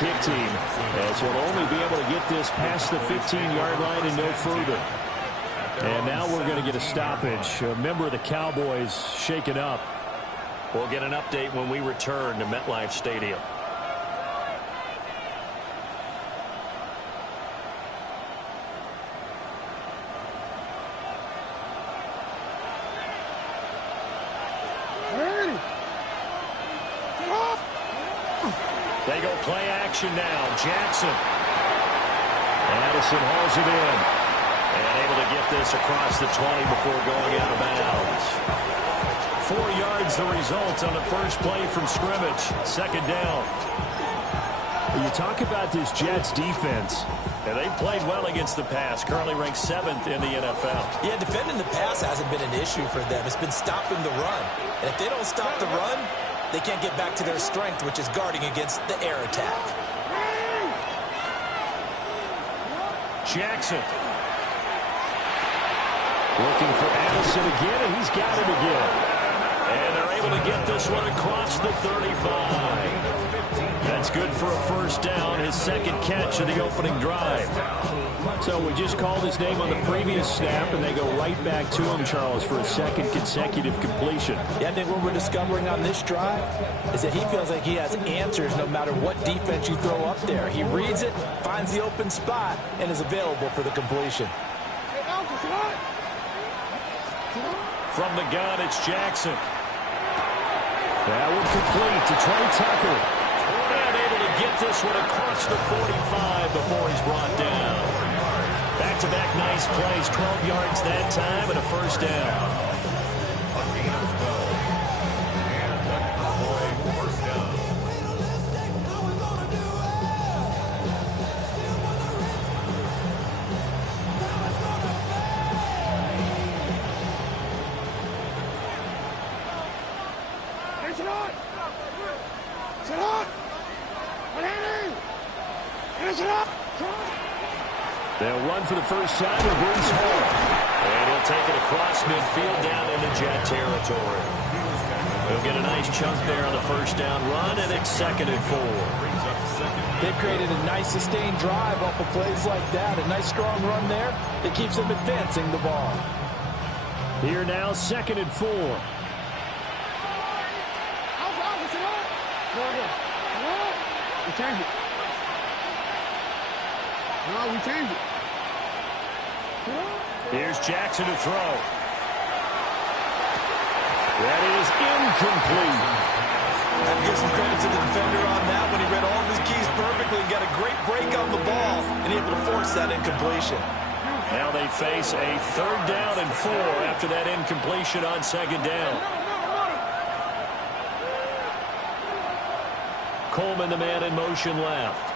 kick team, as he'll only be able to get this past the 15-yard line and no further. And now we're going to get a stoppage. A member of the Cowboys shaken up. We'll get an update when we return to MetLife Stadium. They go play action now. Jackson. Addison hauls it in. And able to get this across the 20 before going out of bounds. 4 yards the result on the first play from scrimmage. Second down. You talk about this Jets defense. And they've played well against the pass. Currently ranked 7th in the NFL. Yeah, defending the pass hasn't been an issue for them. It's been stopping the run. And if they don't stop the run, they can't get back to their strength, which is guarding against the air attack. Jackson. Looking for Addison again, and he's got it again. And they're able to get this one across the 35. That's good for a first down, his second catch of the opening drive. So we just called his name on the previous snap, and they go right back to him, Charles, for a second consecutive completion. Yeah, I think what we're discovering on this drive is that he feels like he has answers no matter what defense you throw up there. He reads it, finds the open spot, and is available for the completion. From the gun, it's Jackson. That one complete to Trey Tucker. And able to get this one across the 45 before he's brought down. Back-to-back nice plays, 12 yards that time and a first down. They'll run for the first time with Bruce Hall. And he'll take it across midfield down into Jet territory. He'll get a nice chunk there on the first down run, and it's 2nd and 4. They've created a nice sustained drive off of plays like that. A nice strong run there that keeps them advancing the ball. Here now, 2nd and 4. We changed it. No, we changed it. Here's Jackson to throw. That is incomplete. I have to give some credit to the defender on that when he read all of his keys perfectly and got a great break on the ball and able to force that incompletion. Now they face a 3rd down and 4 after that incompletion on 2nd down. Coleman, the man in motion left.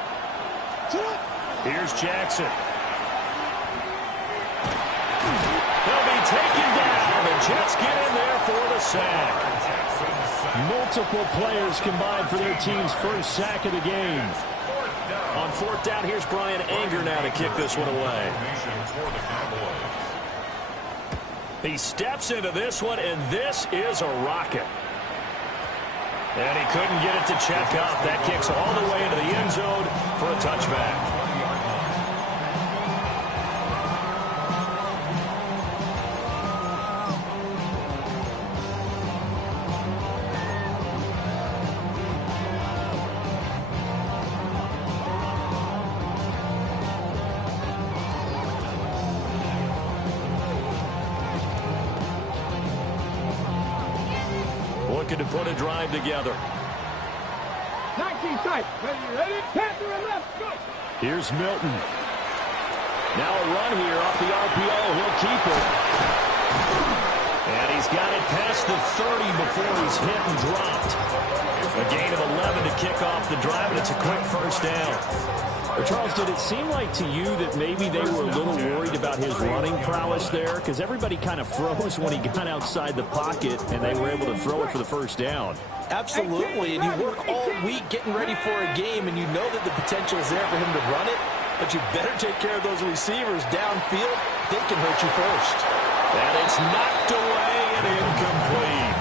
Here's Jackson. He'll be taken down. The Jets get in there for the sack. Multiple players combined for their team's first sack of the game. On 4th down, here's Brian Anger now to kick this one away. He steps into this one, and this is a rocket. And he couldn't get it to check up. That kicks all the way into the end zone for a touchback. Looking to put a drive together. 19 tight. Ready? Pass to the left. Go. Here's Milton. Now a run here off the RPO. He'll keep it. And he's got it past the 30 before he's hit and dropped. A gain of 11 to kick off the drive, and it's a quick first down. Charles, did it seem like to you that maybe they were a little worried about his running prowess there? Because everybody kind of froze when he got outside the pocket, and they were able to throw it for the first down. Absolutely, and you work all week getting ready for a game, and you know that the potential is there for him to run it, but you better take care of those receivers downfield. They can hurt you first. And it's knocked away and incomplete.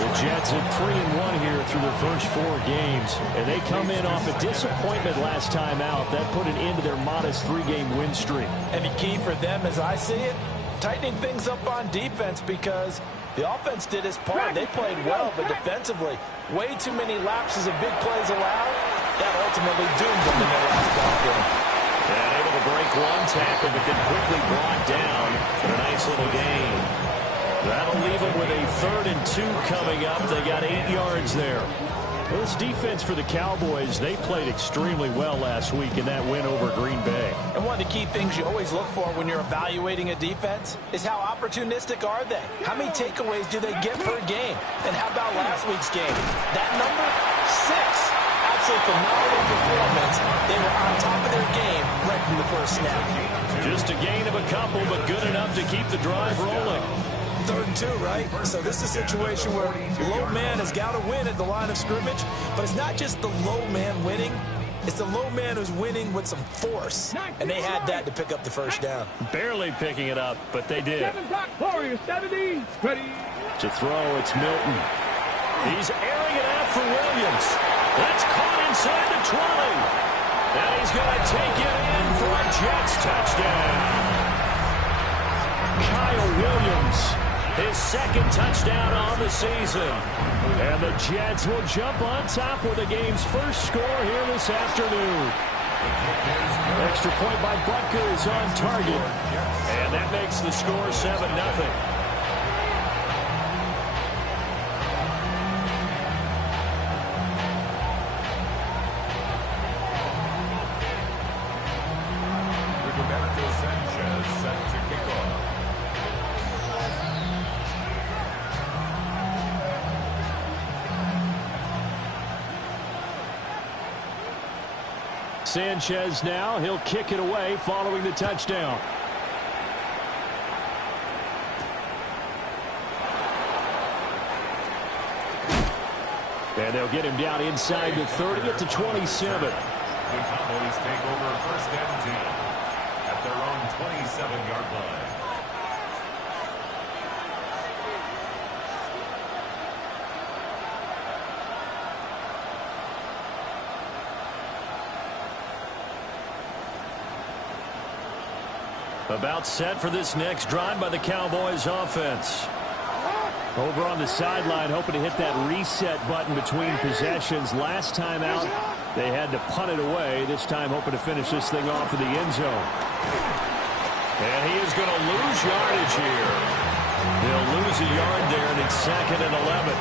The Jets at 3-1 here through the first 4 games, and they come in off a disappointment last time out. That put an end to their modest 3-game win streak. And the key for them, as I see it, tightening things up on defense, because the offense did its part. They played well, but defensively, way too many lapses of big plays allowed. That ultimately doomed them in their last ball game. And able to break one tackle, but then quickly brought down for a nice little gain. That'll leave them with a 3rd and 2 coming up. They got 8 yards there. Well, this defense for the Cowboys, they played extremely well last week in that win over Green Bay. And one of the key things you always look for when you're evaluating a defense is how opportunistic are they? How many takeaways do they get per game? And how about last week's game? That number, 6. Absolutely phenomenal performance. They were on top of their game right from the first snap. Just a gain of a couple, but good enough to keep the drive rolling. 3rd and 2, right? So this is a situation where low man has got to win at the line of scrimmage, but it's not just the low man winning. It's the low man who's winning with some force, and they had that to pick up the first down. Barely picking it up, but they did. 7 o'clock, Warriors, 70. Ready. To throw, it's Milton. He's airing it out for Williams. That's caught inside the 20. And he's going to take it in for a Jets touchdown. Kyle Williams, his 2nd touchdown on the season. And the Jets will jump on top with the game's first score here this afternoon. Extra point by Butker is on target. And that makes the score 7-0. Sanchez now, he'll kick it away following the touchdown. And they'll get him down inside the 30 at the 27. The Cowboys take over 1st and 10 at their own 27-yard line. About set for this next drive by the Cowboys offense. Over on the sideline, hoping to hit that reset button between possessions. Last time out, they had to punt it away. This time, hoping to finish this thing off in the end zone. And he is going to lose yardage here. They'll lose a yard there, and it's 2nd and 11.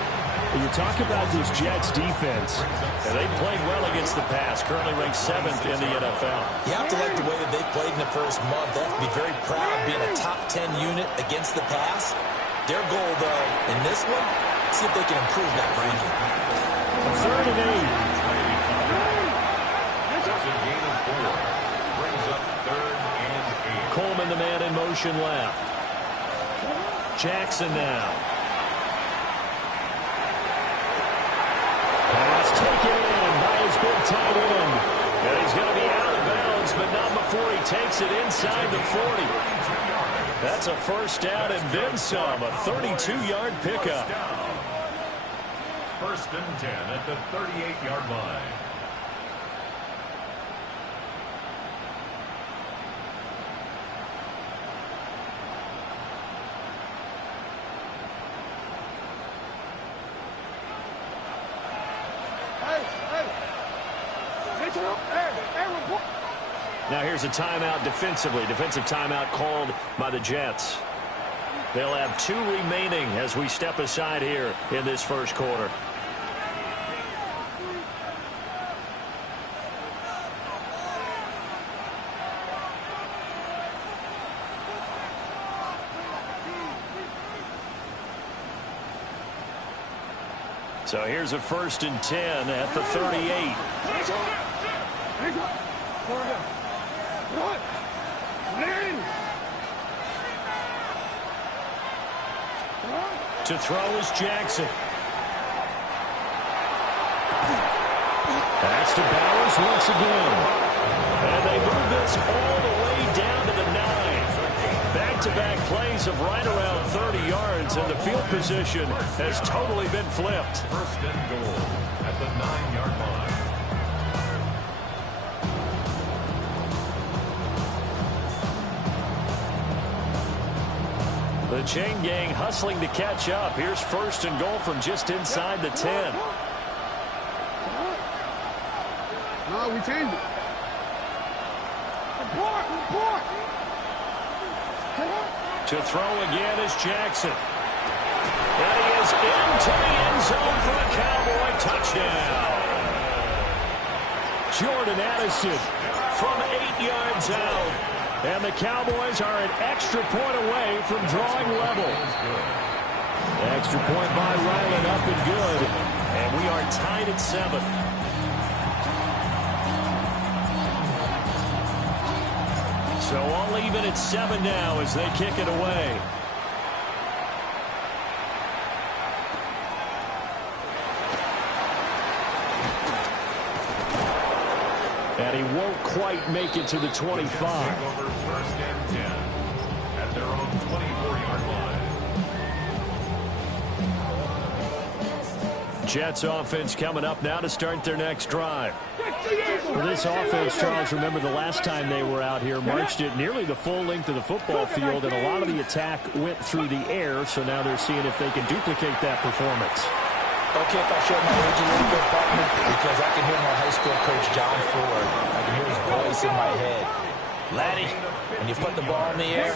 You talk about this Jets defense, and they played well against the pass, currently ranked 7th in the NFL. You have to like the way that they played in the first month. They have to be very proud being a top 10 unit against the pass. Their goal, though, in this one, see if they can improve that ranking. 3rd and 8. That's a gain of 4. Brings up 3rd and 8. Coleman, the man in motion left. Jackson now. Pass taken in by his big tight end. And he's going to be out of bounds, but not before he takes it inside the 40. That's a 1st down and then some, a 32-yard pickup. 1st and 10 at the 38-yard line. Now here's a timeout defensively. Defensive timeout called by the Jets. They'll have 2 remaining as we step aside here in this first quarter. So here's a 1st and 10 at the 38. To throw is Jackson. That's to Bowers once again. And they move this all the way down to the 9. Back to back-to-back plays of right around 30 yards, and the field position has totally been flipped. First and goal at the 9-yard line. The chain gang hustling to catch up. Here's first and goal from just inside the 10. No, we changed it. Report. To throw again is Jackson. And he is into the end zone for a Cowboy touchdown. Jordan Addison from 8 yards out. And the Cowboys are an extra point away from drawing level. Extra point by Ryland, up and good. And we are tied at 7. So all even at 7 now as they kick it away. And he won't quite make it to the 25. Over first and 10 at their own 24-yard line. Jets offense coming up now to start their next drive. For this offense, Charles, remember the last time they were out here, marched it nearly the full length of the football field, and a lot of the attack went through the air, so now they're seeing if they can duplicate that performance. Okay, if I show my age a little bit, partner, because I can hear my high school coach, John Ford. I can hear his voice in my head. Laddie, when you put the ball in the air,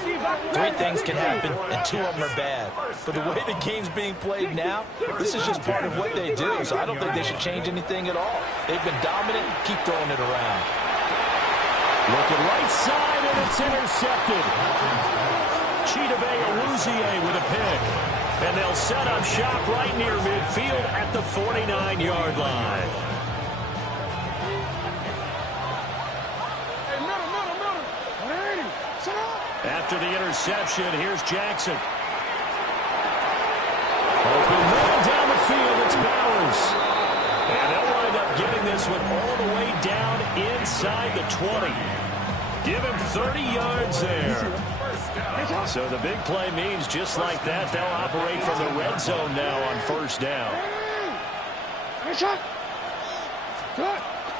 3 things can happen, and 2 of them are bad. But the way the game's being played now, this is just part of what they do, so I don't think they should change anything at all. They've been dominant. Keep throwing it around. Looking right side, and it's intercepted. Chidobe Awuzie with a pick. And they'll set up shop right near midfield at the 49-yard line. After the interception, here's Jackson. Open man down the field, it's Bowers. And they'll wind up giving this one all the way down inside the 20. Give him 30 yards there. So the big play means just like that, they'll operate from the red zone now on first down.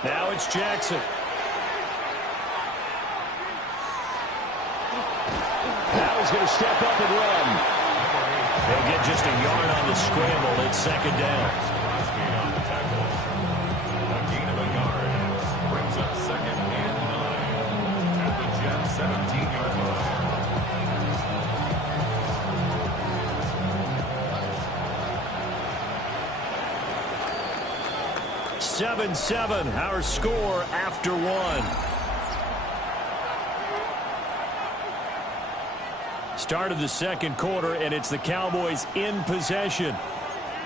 Now it's Jackson. Now he's going to step up and run. They'll get just a yard on the scramble. It's second down. A gain of a yard brings up second and 9 at the Jets' 17-yard line. 7-7, our score after 1. Start of the second quarter, and it's the Cowboys in possession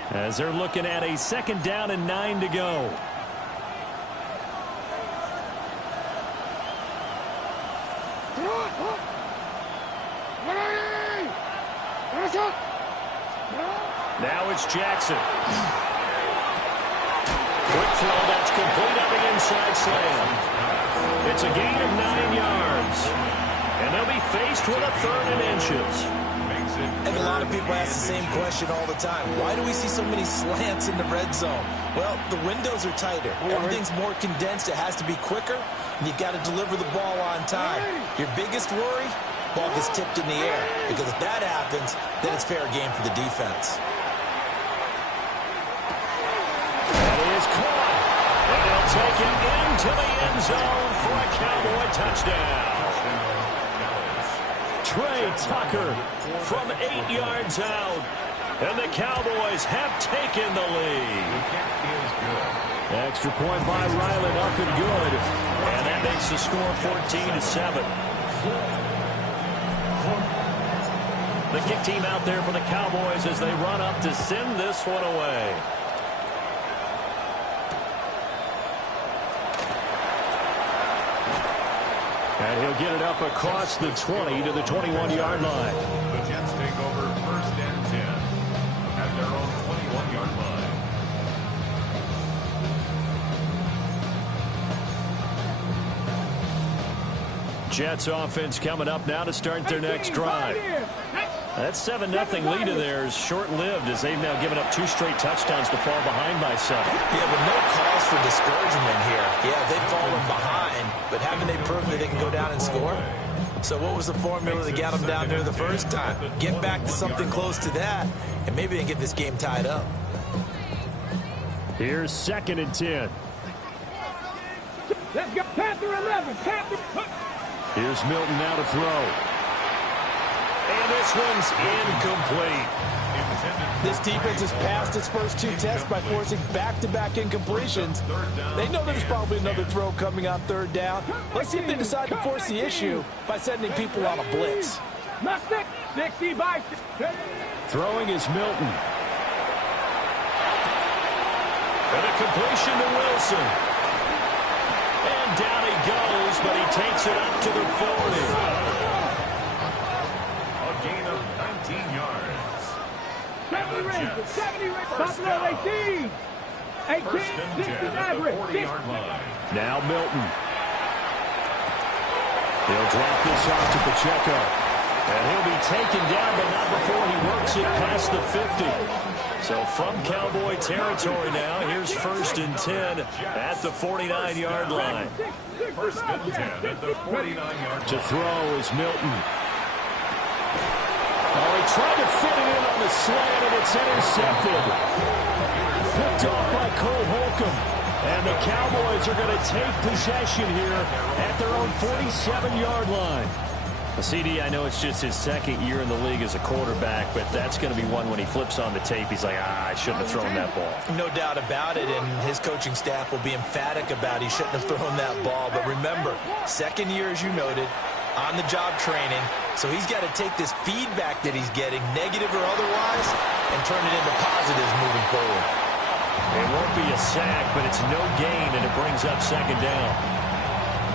as they're looking at a second down and 9 to go. Now it's Jackson. Quick throw that's complete on the inside slant. It's a gain of 9 yards. And they'll be faced with a 3rd and inches. And a lot of people ask the same question all the time. Why do we see so many slants in the red zone? Well, the windows are tighter. Everything's more condensed. It has to be quicker. And you've got to deliver the ball on time. Your biggest worry? Ball gets tipped in the air. Because if that happens, then it's fair game for the defense. Caught. And they'll take it into the end zone for a Cowboy touchdown. Trey Tucker from 8 yards out. And the Cowboys have taken the lead. Extra point by Ryland, up and good. And that makes the score 14-7. The kick team out there for the Cowboys as they run up to send this one away. And he'll get it up across the 20 to the 21-yard line. The Jets take over first and 10 at their own 21-yard line. Jets offense coming up now to start their next drive. That 7-0 lead of theirs short-lived as they've now given up 2 straight touchdowns to fall behind by 7. Yeah, but no cause for discouragement here. Yeah, they've fallen behind, but haven't they proven that they can go down and score? So what was the formula that got them down there the first time? Get back to something close to that, and maybe they can get this game tied up. Here's 2nd and 10. Let's go. Panther 11. Panther. Here's Milton now to throw. And this one's incomplete. This defense has passed its first 2 tests by forcing back-to-back incompletions. They know there's probably another throw coming on 3rd down. Let's see if they decide to force the issue by sending people on a blitz. 60 by. Throwing is Milton. And a completion to Wilson. And down he goes, but he takes it up to the 40. A gain of 19 yards. And the Jets 70 Buffalo 18. 18. first and 10 at the 40-yard line. Now Milton. He'll drop this off to Pacheco. And he'll be taken down, but not before he works it past the 50. So from Cowboy territory now, here's 1st and 10 at the 49-yard line. First and 10 at the 49-yard line. To throw is Milton. Oh, he tried to fit it in on the slant, and it's intercepted. Picked off by Cole Holcomb. And the Cowboys are going to take possession here at their own 47-yard line. CD, I know it's just his 2nd year in the league as a quarterback, but that's going to be one when he flips on the tape, he's like, I shouldn't have thrown that ball. No doubt about it, and his coaching staff will be emphatic about he shouldn't have thrown that ball. But remember, 2nd year, as you noted, on-the-job training, so he's got to take this feedback that he's getting, negative or otherwise, and turn it into positives moving forward. It won't be a sack, but it's no gain, and it brings up 2nd down.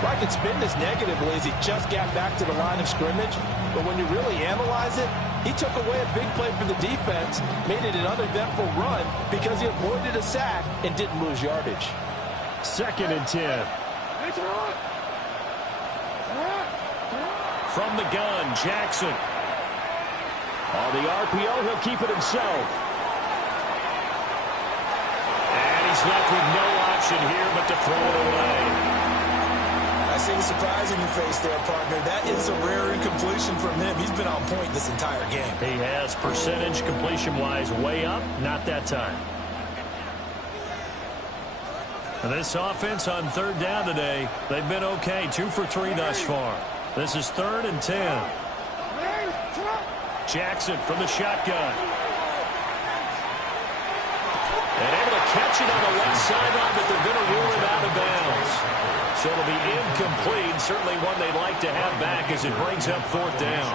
I could spin this negatively as he just got back to the line of scrimmage, but when you really analyze it, he took away a big play for the defense, made it an uneventful run because he avoided a sack and didn't lose yardage. 2nd and 10. From the gun, Jackson. On the RPO, he'll keep it himself. And he's left with no option here but to throw it away. I see the surprise in your face there, partner. That is a rare incompletion from him. He's been on point this entire game. He has percentage completion-wise way up, not that time. And this offense on 3rd down today, they've been okay. 2 for 3 thus far. This is 3rd and 10. Jackson from the shotgun. And able to catch it on the left sideline, but they're going to rule it out of bounds. So it'll be incomplete. Certainly one they'd like to have back as it brings up 4th down.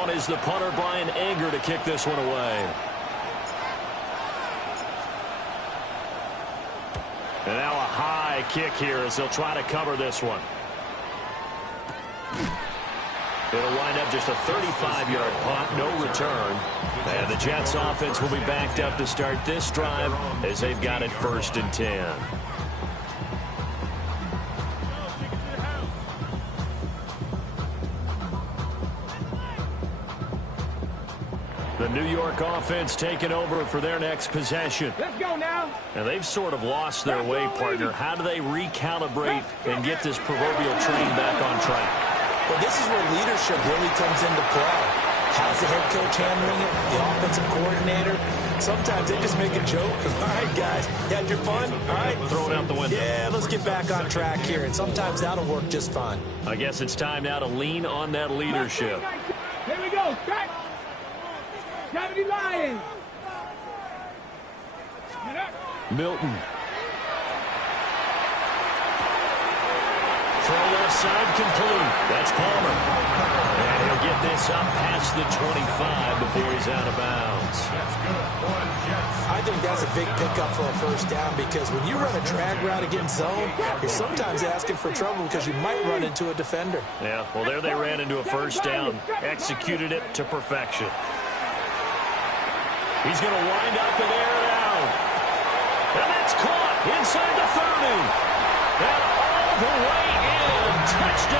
On is the punter, Brian Anger, to kick this one away. And now a high kick here as they'll try to cover this one. It'll wind up just a 35-yard punt, no return. And the Jets offense will be backed up to start this drive as they've got it 1st and 10. The New York offense taking over for their next possession. Let's go now. And they've sort of lost their way, partner. How do they recalibrate and get this proverbial train back on track? Well, this is where leadership really comes into play. How's the head coach handling it? The offensive coordinator? Sometimes they just make a joke. All right, guys, you had your fun? All right. Throw it out the window. Yeah, let's get back on track here. And sometimes that'll work just fine. I guess it's time now to lean on that leadership. Here we go. Strike. 70 Lions. Milton. Throw left side complete. That's Palmer. And he'll get this up past the 25 before he's out of bounds. I think that's a big pickup for a 1st down because when you run a drag route against zone, you're sometimes asking for trouble because you might run into a defender. Yeah, well, there they ran into a 1st down. Executed it to perfection. He's going to wind up and air it out. And that's caught inside the 30. And all the way in. Touchdown.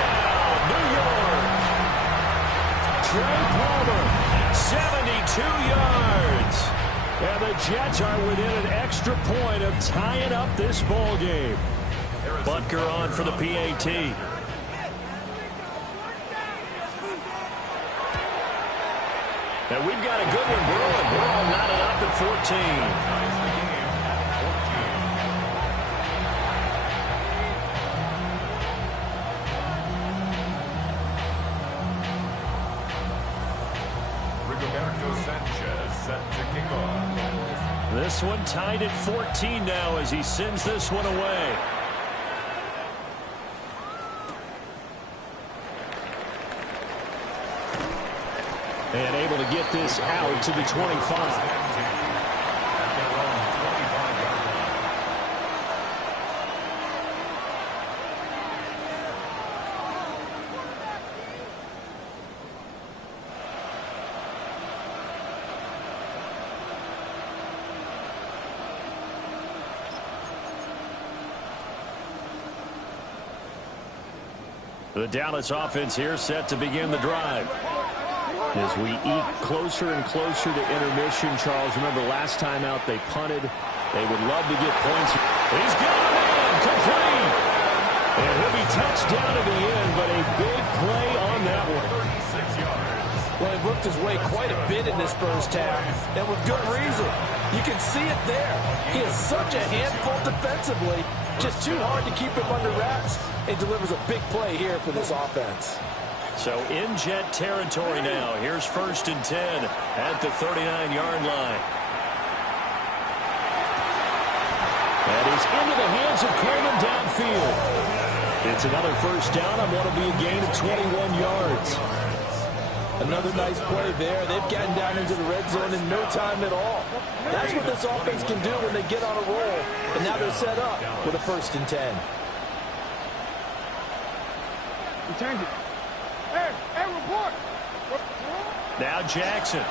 Trey Palmer, 72 yards. And the Jets are within an extra point of tying up this ball game. Butker on for the PAT. And we've got a good one brewing. We're all knotted up at 14. This one tied at 14 now as he sends this one away. And able to get this out to the 25. The Dallas offense here set to begin the drive. As we eke closer and closer to intermission, Charles, remember last time out they punted. They would love to get points. He's got him in, complete. And he'll be touched down to the end, but a big play on that one. 36 yards. Well, he worked his way quite a bit in this first half, and with good reason. You can see it there. He is such a handful defensively. Just too hard to keep him under wraps. It delivers a big play here for this offense. So in Jet territory now. Here's 1st and 10 at the 39-yard line. That is into the hands of Coleman downfield. It's another first down on what will be a gain of 21 yards. Another nice play there. They've gotten down into the red zone in no time at all. That's what this offense can do when they get on a roll. And now they're set up with a 1st and 10. You change it. Hey, report. Now Jackson.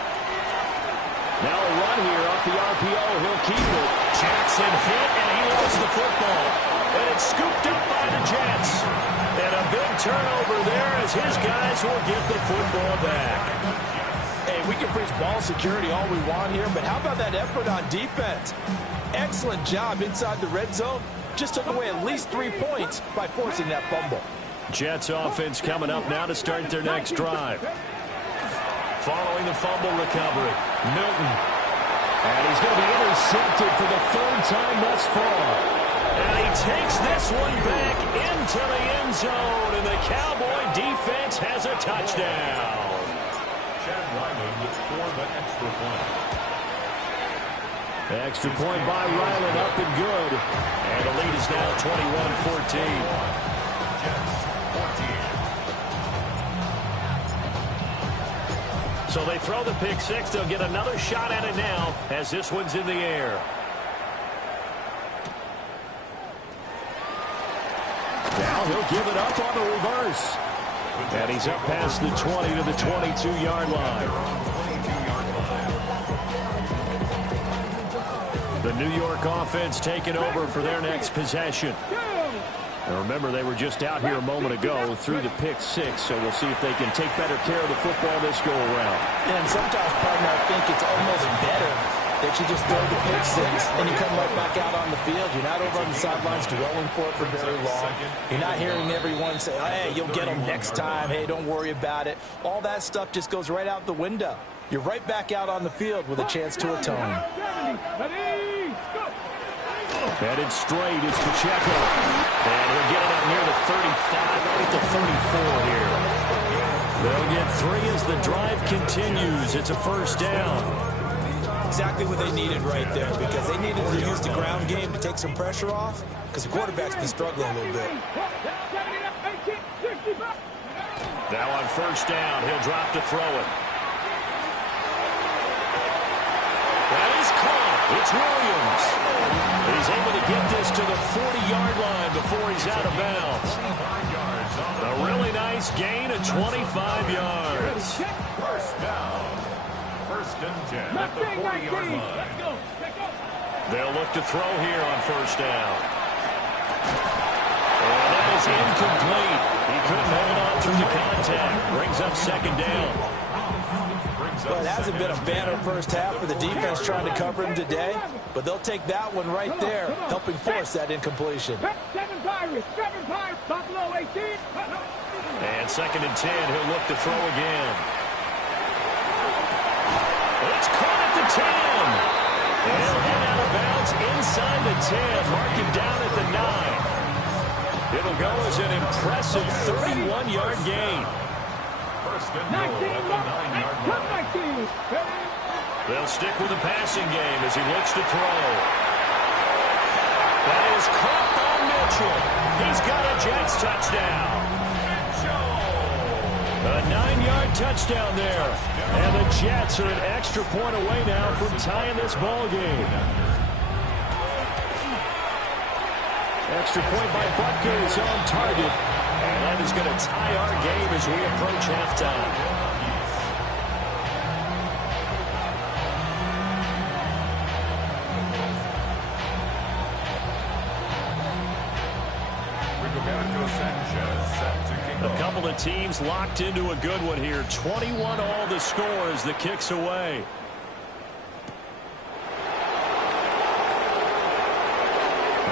Now a run here off the RPO. He'll keep it. Jackson hit, and he lost the football. And it's scooped up by the Jets. And a big turnover there as his guys will get the football back. Hey, we can preach ball security all we want here, but how about that effort on defense? Excellent job inside the red zone. Just took away at least 3 points by forcing that fumble. Jets offense coming up now to start their next drive. Following the fumble recovery, Milton. And he's going to be intercepted for the 3rd time thus far. And he takes this one back into the end zone, and the Cowboy defense has a touchdown. Chad Ryland for the extra point. Extra point by Ryland, up and good. And the lead is now 21-14. So they throw the pick six. They'll get another shot at it now as this one's in the air. Now he'll give it up on the reverse. And he's up past the 20 to the 22-yard line. The New York offense taking over for their next possession. And remember, they were just out here a moment ago through the pick six, so we'll see if they can take better care of the football this go-around. And sometimes, partner, I think it's almost better that you just throw the pick six and you come right back out on the field. You're not over on the sidelines dwelling for it for very long. You're not hearing everyone say, hey, you'll get them next time. Hey, don't worry about it. All that stuff just goes right out the window. You're right back out on the field with a chance to atone. Headed straight, it's Pacheco. And he'll get it up near the 35, right at the 34 here. They'll get 3 as the drive continues. It's a first down. Exactly what they needed right there, because they needed to use the ground game to take some pressure off, because the quarterback's been struggling a little bit. Now on first down, he'll drop to throw it. That is caught. It's Williams. He's able to get this to the 40-yard line before he's out of bounds. A really nice gain of 25 yards. First down. 1st and 10 at the 40-yard line. They'll look to throw here on first down. And that is incomplete. He couldn't hold on through the contact. Brings up 2nd down. brings up Well, it hasn't been a banner first half for the defense trying to cover him today, but they'll take that one right there, helping force that incompletion. 7 Pirates, 7 Pirates, Buffalo 18. And 2nd and 10, he'll look to throw again. It's caught at the 10. And he'll head out of bounds inside the 10, mark him down at the 9. It'll go as an impressive 31-yard gain. First and goal at the 9-yard line. They'll stick with the passing game as he looks to throw. That is caught by Mitchell. He's got a Jets touchdown. A 9-yard touchdown there. And the Jets are an extra point away now from tying this ball game. Extra point by Butker is on target. And that is going to tie our game as we approach halftime. A couple of teams locked into a good one here. 21 all the score as the kick's away.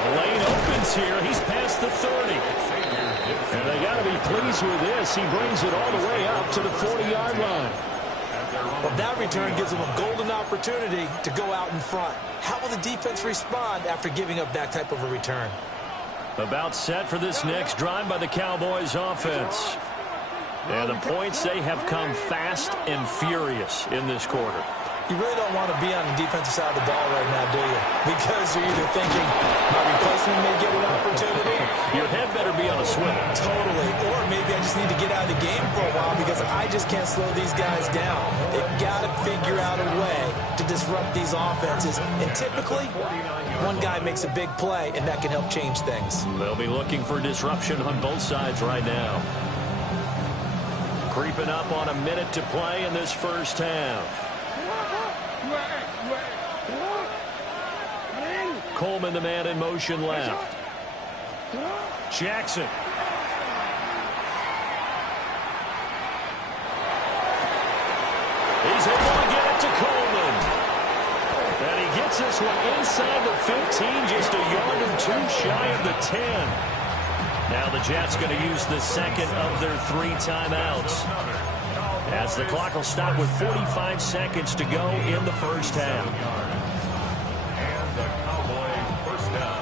The lane opens here. He's past the 30. And they got to be pleased with this. He brings it all the way up to the 40-yard line. Well, that return gives them a golden opportunity to go out in front. How will the defense respond after giving up that type of a return? About set for this next drive by the Cowboys offense. And the points, they have come fast and furious in this quarter. You really don't want to be on the defensive side of the ball right now, do you? Because you're either thinking, my replacement may get an opportunity. Your head better be on a swivel. Totally. Or maybe I just need to get out of the game for a while because I just can't slow these guys down. They've got to figure out a way to disrupt these offenses. And typically, one guy makes a big play, and that can help change things. They'll be looking for disruption on both sides right now. Creeping up on a minute to play in this first half. Coleman, the man in motion left. Jackson. He's able to get it to Coleman. And he gets this one inside the 15, just a yard or two shy of the 10. Now the Jets going to use the second of their 3 timeouts, as the clock will stop with 45 seconds to go in the first half. And the Cowboy first down.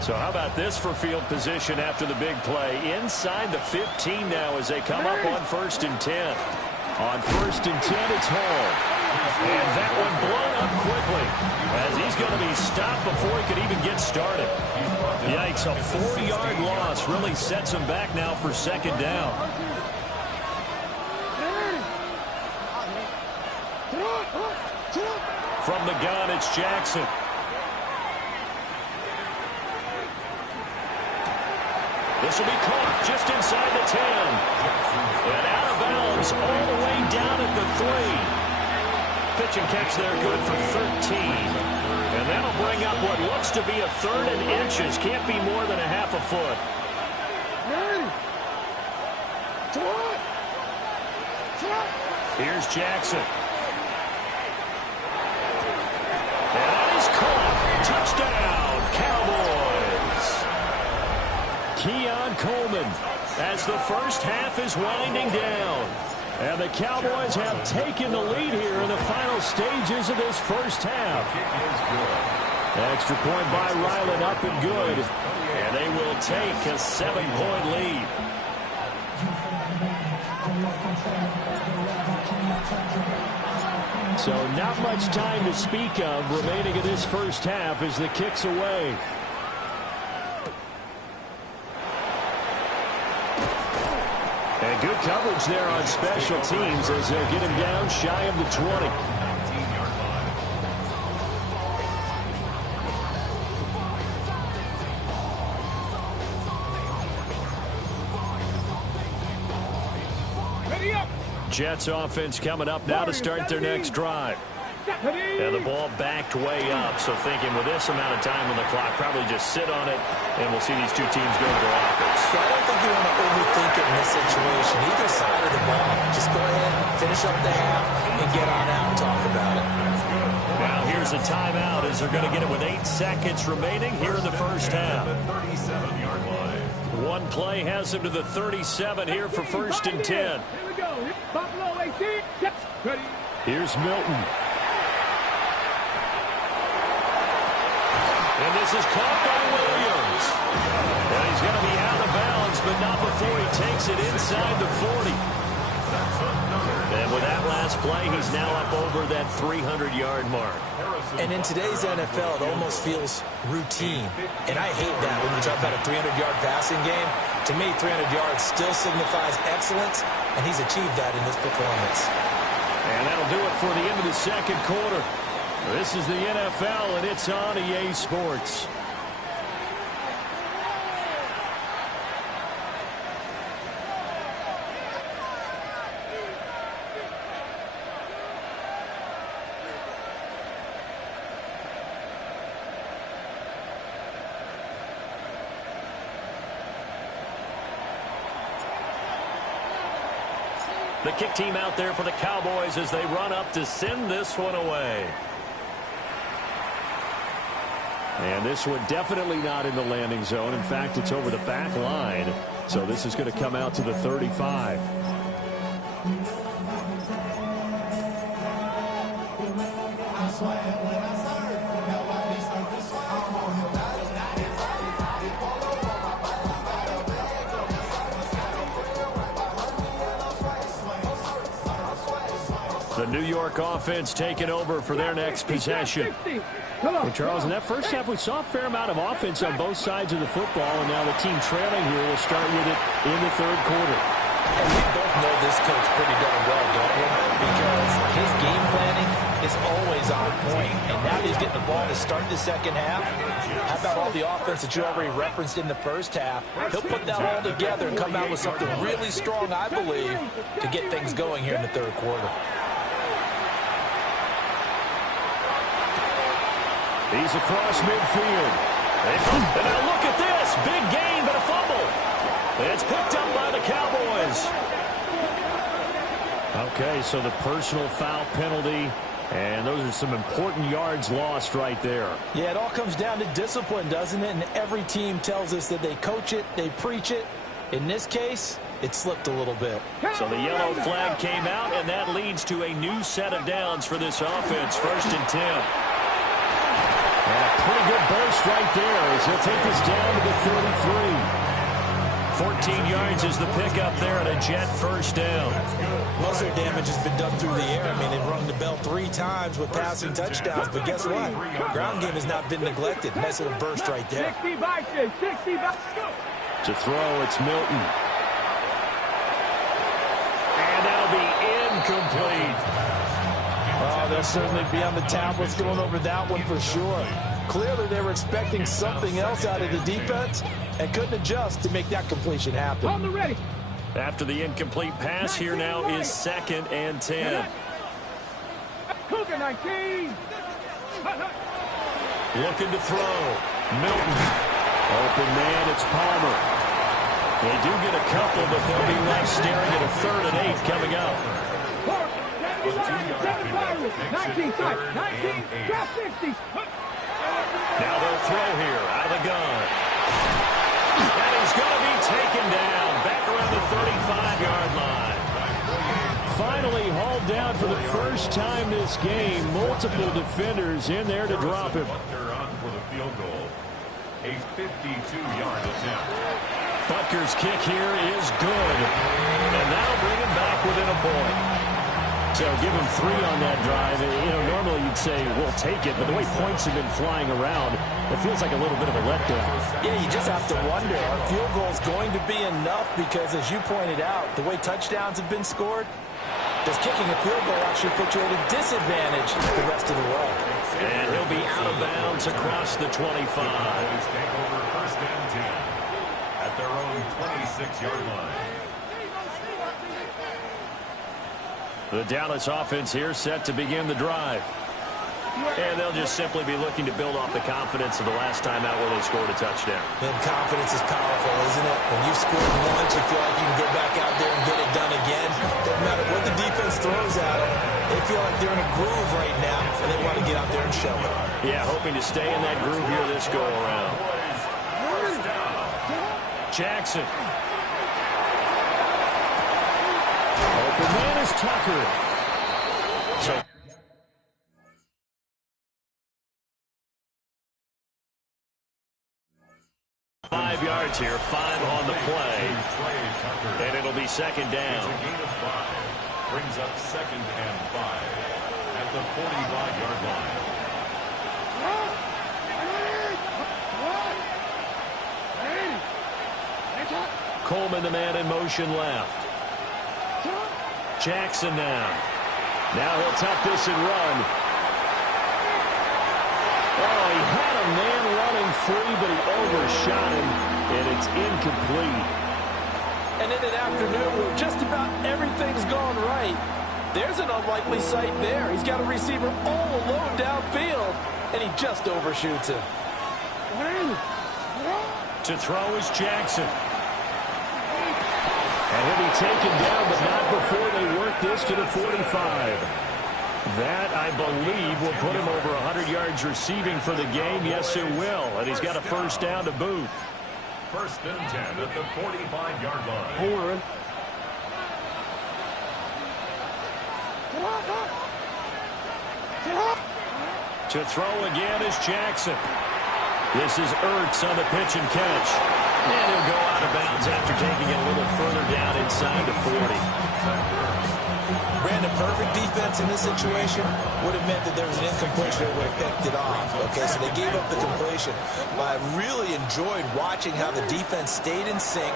So how about this for field position after the big play? Inside the 15 now as they come up on 1st and 10. On 1st and 10, it's Hall. And that one blown up quickly as he's going to be stopped before he could even get started. Yikes, a 40-yard loss really sets him back now for 2nd down. From the gun, it's Jackson. This will be caught just inside the 10. And out of bounds all the way down at the 3. Pitch and catch there good for 13. And that'll bring up what looks to be a 3rd and inches. Can't be more than a half a foot. Here's Jackson. And that is caught. Touchdown, Cowboys. Keon Coleman as the first half is winding down. And the Cowboys have taken the lead here in the final stages of this first half. Extra point by Ryland, up and good. And they will take a 7-point lead. So not much time to speak of remaining in this first half as the kick's away. And good coverage there on special teams as they'll get him down shy of the 20. Jets offense coming up now to start their next drive. And the ball backed way up, so thinking with this amount of time on the clock, probably just sit on it, and we'll see these two teams go to the lockers. Yeah, I don't think you want to overthink it in this situation. Either side of the ball, just go ahead, finish up the half, and get on out and talk about it. Now here's a timeout as they're going to get it with 8 seconds remaining here in the first half. 37-yard line. One play has them to the 37 here for 1st and 10. Here we go. Buffalo 18. Ready. Here's Milton. And this is caught by Williams. And he's going to be out of bounds, but not before he takes it inside the 40. And with that last play, he's now up over that 300-yard mark. And in today's NFL, it almost feels routine. And I hate that when you talk about a 300-yard passing game. To me, 300 yards still signifies excellence, and he's achieved that in this performance. And that'll do it for the end of the second quarter. This is the NFL, and it's on EA Sports. The kick team out there for the Cowboys as they run up to send this one away. And this one definitely not in the landing zone. In fact, it's over the back line. So this is going to come out to the 35. The New York offense taking over for their next possession. Well, Charles, in that first half, we saw a fair amount of offense on both sides of the football, and now the team trailing here will start with it in the third quarter. And we both know this coach pretty darn well, don't we? Because his game planning is always on point, and now he's getting the ball to start the second half. How about all the offense that you already referenced in the first half? He'll put that all together and come out with something really strong, I believe, to get things going here in the third quarter. He's across midfield. And now look at this. Big gain, but a fumble. It's picked up by the Cowboys. Okay, so the personal foul penalty. And those are some important yards lost right there. Yeah, it all comes down to discipline, doesn't it? And every team tells us that they coach it, they preach it. In this case, it slipped a little bit. So the yellow flag came out, and that leads to a new set of downs for this offense. 1st and 10. And a pretty good burst right there as he'll take this down to the 33. 14 yards is the pickup there and a Jet first down. Most of their damage has been done through the air. I mean, they've rung the bell 3 times with passing touchdowns, but guess what? Ground game has not been neglected. Nice little burst right there. 60 boxes, 60 boxes. To throw, it's Milton. And that'll be incomplete. Oh, they'll certainly be on the tablets going over that one for sure. Clearly, they were expecting something else out of the defense and couldn't adjust to make that completion happen. On the ready. After the incomplete pass, here now is 2nd and 10. Cougar 19. Looking to throw. Milton. Open man, it's Palmer. They do get a couple, but they'll be left staring at a 3rd and 8 coming up. 19, 60. Now they'll throw here out of the gun. And he's going to be taken down back around the 35-yard line. Finally hauled down for the first time this game. Multiple defenders in there to drop him. On for the field goal. A 52-yard attempt. Butker's kick here is good. And that'll bring him back within a point. So give him 3 on that drive. You know, normally you'd say, we'll take it, but the way points have been flying around, it feels like a little bit of a letdown. Yeah, you just have to wonder, are field goals going to be enough? Because as you pointed out, the way touchdowns have been scored, does kicking a field goal actually put you at a disadvantage the rest of the way? And he'll be out of bounds across the 25. Cowboys take over 1st and 10 at their own 26-yard line. The Dallas offense here set to begin the drive. And they'll just simply be looking to build off the confidence of the last time out where they scored a touchdown. And confidence is powerful, isn't it? When you've scored once, you feel like you can go back out there and get it done again. Doesn't matter what the defense throws at them. They feel like they're in a groove right now, and they want to get out there and show it. Yeah, hoping to stay in that groove here this go-around. Jackson. Open man is Tucker. So 5 yards here, 5 on the play. And it'll be second down. It's a gain of 5. Brings up 2nd and 5 at the 45-yard line. Coleman, the man in motion left. Jackson now. Now he'll tuck this and run. Oh, he had a man running free, but he overshot him, and it's incomplete. And in an afternoon where just about everything's gone right, there's an unlikely sight there. He's got a receiver all alone downfield, and he just overshoots him. To throw is Jackson. And he'll be taken down, but not before they work this to the 45. That, I believe, will put him over 100 yards receiving for the game. Yes, it will. And he's got a first down to boot. 1st and 10 at the 45-yard line. Hold on. To throw again is Jackson. This is Ertz on the pitch and catch. And he'll go out of bounds after taking it a little further down inside the 40. Brandon, perfect defense in this situation would have meant that there was an incompletion that would have picked it off. Okay, so they gave up the completion. But I really enjoyed watching how the defense stayed in sync,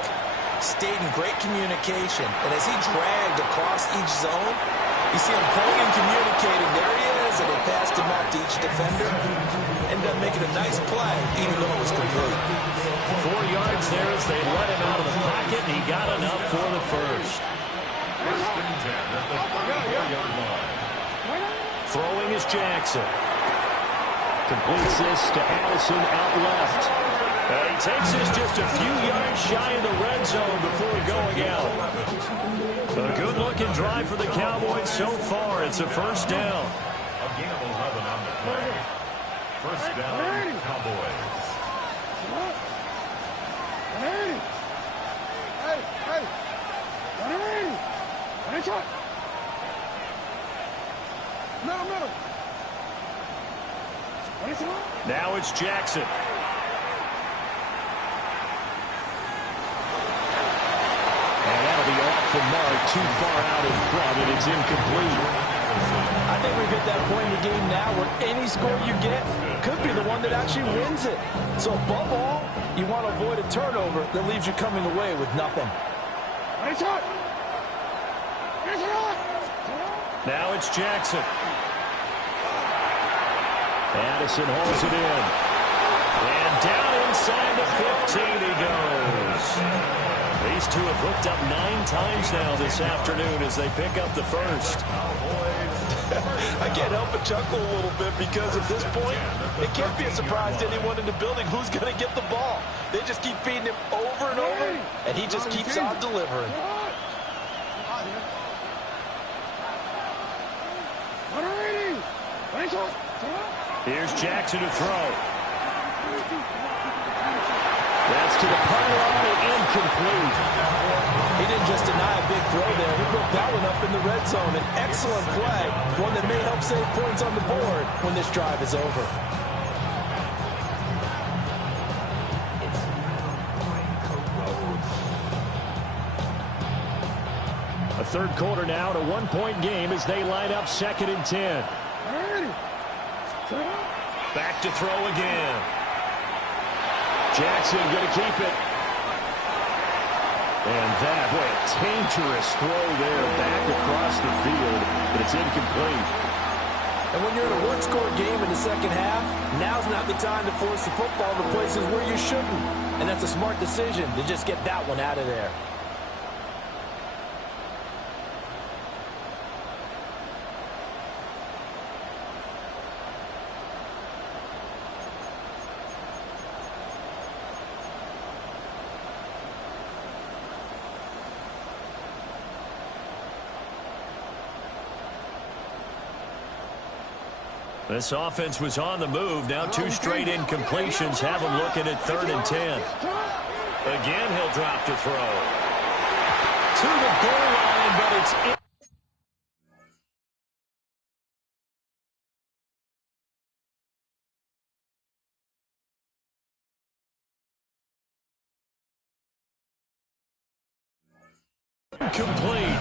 stayed in great communication. And as he dragged across each zone, you see him pulling and communicating. There he is, and they passed him off to each defender. Ended up making a nice play, even though it was complete. 4 yards there as they let him out of the pocket, and he got enough for the first. 1st and 10 at the 44-yard line. Throwing is Jackson. Completes this to Addison out left. And he takes this just a few yards shy of the red zone before going out. A good-looking drive for the Cowboys so far. It's a first down. A gain of 11 on the play. First down, Cowboys. Now it's Jackson. And that'll be off the mark, too far out in front, and it's incomplete. I think we've hit that point in the game now where any score you get could be the one that actually wins it. So above all, you want to avoid a turnover that leaves you coming away with nothing. Now it's Jackson. Addison holds it in. And down inside the 15 he goes. These two have hooked up 9 times now this afternoon as they pick up the first. I can't help but chuckle a little bit because at this point, it can't be a surprise to anyone in the building who's going to get the ball. They just keep feeding him over and over, and he just keeps on delivering. Here's Jackson to throw. That's to the pylon and incomplete. He didn't just deny a big throw there. He broke that one up in the red zone. An excellent play, one that may help save points on the board when this drive is over. A third quarter now, and a 1-point game as they line up 2nd and 10. Back to throw again. Jackson going to keep it. And that, boy, a dangerous throw there back across the field, but it's incomplete. And when you're in a one-score game in the second half, now's not the time to force the football to places where you shouldn't. And that's a smart decision to just get that one out of there. This offense was on the move. Now 2 straight incompletions have him looking at 3rd and 10. Again, he'll drop to throw. To the goal line, but it's incomplete.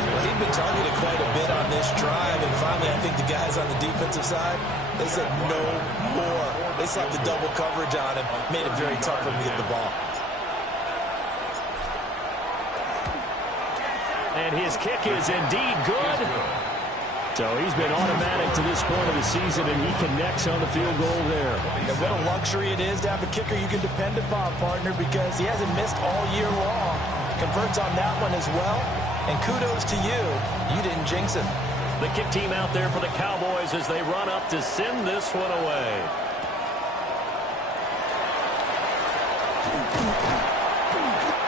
Well, he'd been targeted quite a bit on this drive, and finally I think the guys on the defensive side, they said no more. They slapped the double coverage on him, made it very tough for him to get the ball. And his kick is indeed good. So he's been automatic to this point of the season, and he connects on the field goal there. And what a luxury it is to have a kicker you can depend upon, partner, because he hasn't missed all year long. Converts on that one as well. And kudos to you. You didn't jinx him. The kick team out there for the Cowboys as they run up to send this one away.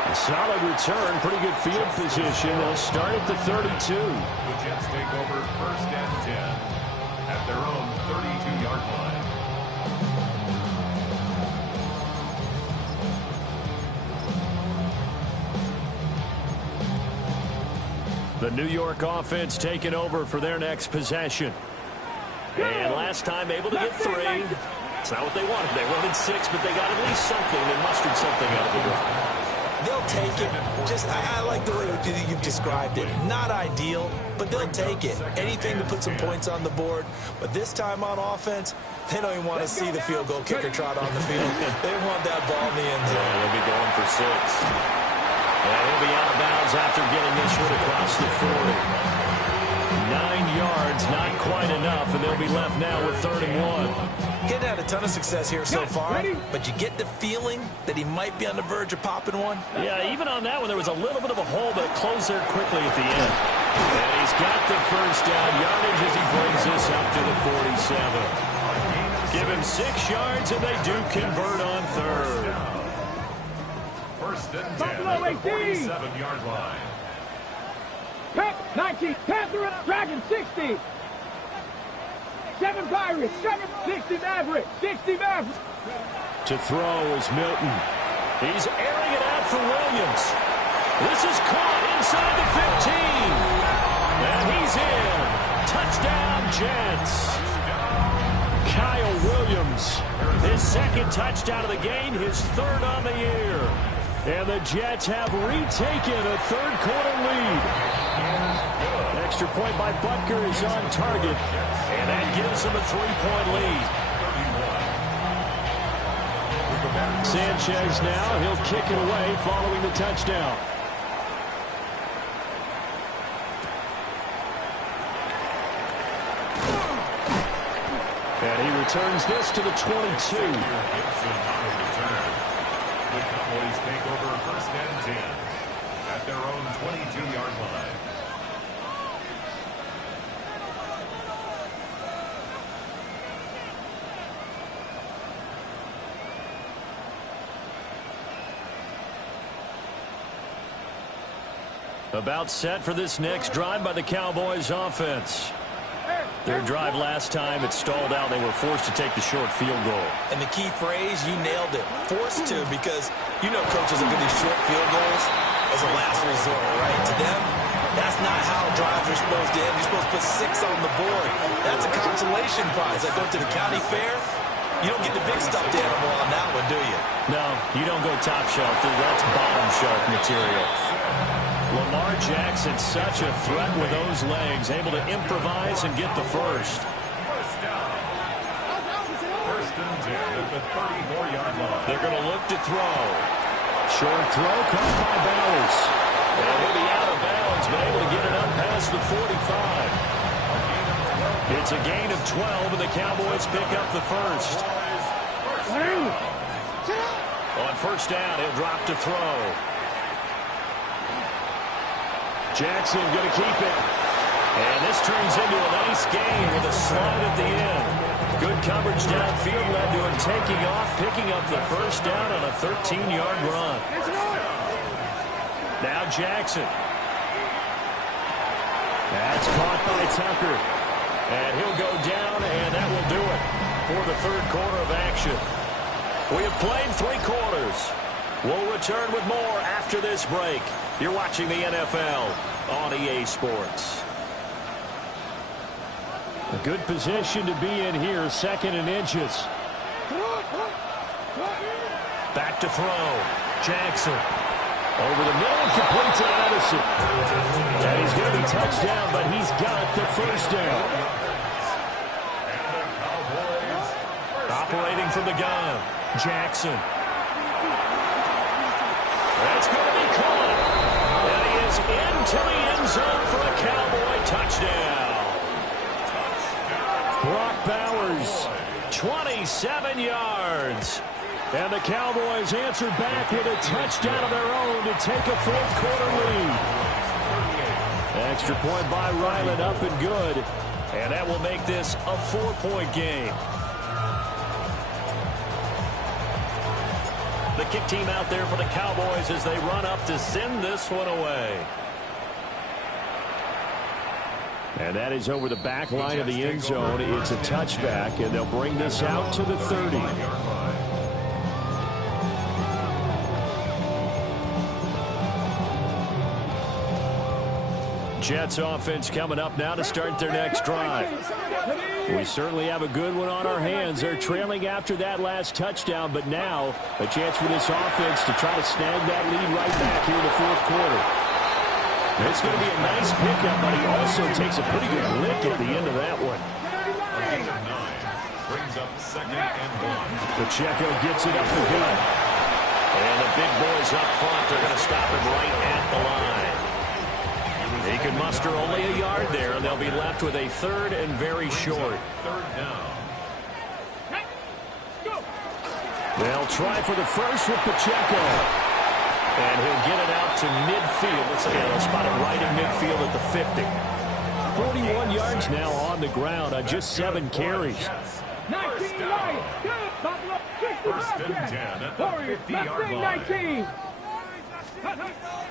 A solid return, pretty good field position. They'll start at the 32. The Jets take over 1st and 10 at their own 32-yard line. The New York offense taking over for their next possession. And last time able to get 3. It's not what they wanted. They wanted 6, but they got at least something. They mustered something out of it. They'll take it. Just, I like the way you've described it. Not ideal, but they'll take it. Anything to put some points on the board. But this time on offense, they don't even want to see the field goal kicker trot on the field. They want that ball in the end zone. Yeah, they'll be going for 6. Yeah, he'll be out of bounds after getting this one across the 40. 9 yards, not quite enough, and they'll be left now with 3rd and 1. Getting had a ton of success here so far, but you get the feeling that he might be on the verge of popping one. Yeah, even on that one, there was a little bit of a hole, but it closed there quickly at the end. And he's got the first down yardage as he brings this up to the 47. Give him 6 yards, and they do convert on 3rd. 1st and 10 at the 47-yard line. Pep, 19. Panther, Dragon, 60. 7 Pirates, 60 Maverick, 60 Maverick. To throw is Milton. He's airing it out for Williams. This is caught inside the 15. And he's in. Touchdown, Jets. Kyle Williams, his 2nd touchdown of the game, his 3rd on the year. And the Jets have retaken a 3rd quarter lead. Extra point by Butker is on target. And that gives him a 3-point lead. Sanchez now, he'll kick it away following the touchdown. And he returns this to the 22. The Cowboys take over 1st and 10 at their own 22-yard line. About set for this next drive by the Cowboys offense. Their drive last time, it stalled out. They were forced to take the short field goal. And the key phrase, you nailed it. Forced to, because you know coaches look at these short field goals as a last resort, right? To them, that's not how drives are supposed to end. You're supposed to put 6 on the board. That's a consolation prize. Like going to the county fair, you don't get the big stuffed animal on that one, do you? No, you don't go top shelf. That's bottom shelf material. Lamar Jackson, such a threat with those legs, able to improvise and get the first. 1st down. 1st and 10 at the 34-yard line. They're going to look to throw. Short throw caught by Bowers. And he'll be out of bounds, but able to get it up past the 45. It's a gain of 12, and the Cowboys pick up the first. On 1st down, he'll drop to throw. Jackson going to keep it. And this turns into a nice gain with a slide at the end. Good coverage downfield led to him taking off, picking up the first down on a 13-yard run. Now Jackson. That's caught by Tucker. And he'll go down, and that will do it for the third quarter of action. We have played 3 quarters. We'll return with more after this break. You're watching the NFL on EA Sports. A good position to be in here, 2nd and inches. Back to throw. Jackson. Over the middle, completes to Addison. And he's going to be touchdown, but he's got the first down. Operating from the gun. Jackson. That's going to be caught. And he is into the end zone for a Cowboy touchdown. Brock Bowers, 27 yards. And the Cowboys answer back with a touchdown of their own to take a fourth quarter lead. Extra point by Ryland, up and good. And that will make this a 4-point game. The kick team out there for the Cowboys as they run up to send this one away. And that is over the back line of the end zone. It's a touchback, and they'll bring this out to the 30. Jets offense coming up now to start their next drive. We certainly have a good one on our hands. They're trailing after that last touchdown, but now a chance for this offense to try to snag that lead right back here in the fourth quarter. It's going to be a nice pickup, but he also takes a pretty good lick at the end of that one. Brings up 2nd and 1. Pacheco gets it up the gut. And the big boys up front are going to stop him right at the line. He can muster only a yard there, and they'll be left with a 3rd and very short. 3rd down. They'll try for the first with Pacheco. And he'll get it out to midfield. Let's say they'll spot it right in midfield at the 50. 41 yards now on the ground on just 7 carries. 19 right. First and 10 at the 50-yard line.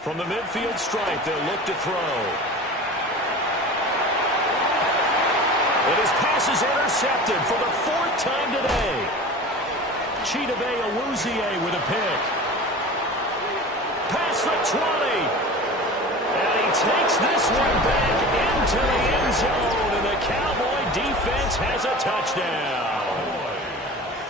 From the midfield stripe, they'll look to throw. And his pass is intercepted for the 4th time today. Chidobe Awuzie with a pick. Past the 20. And he takes this one back into the end zone. And the Cowboy defense has a touchdown.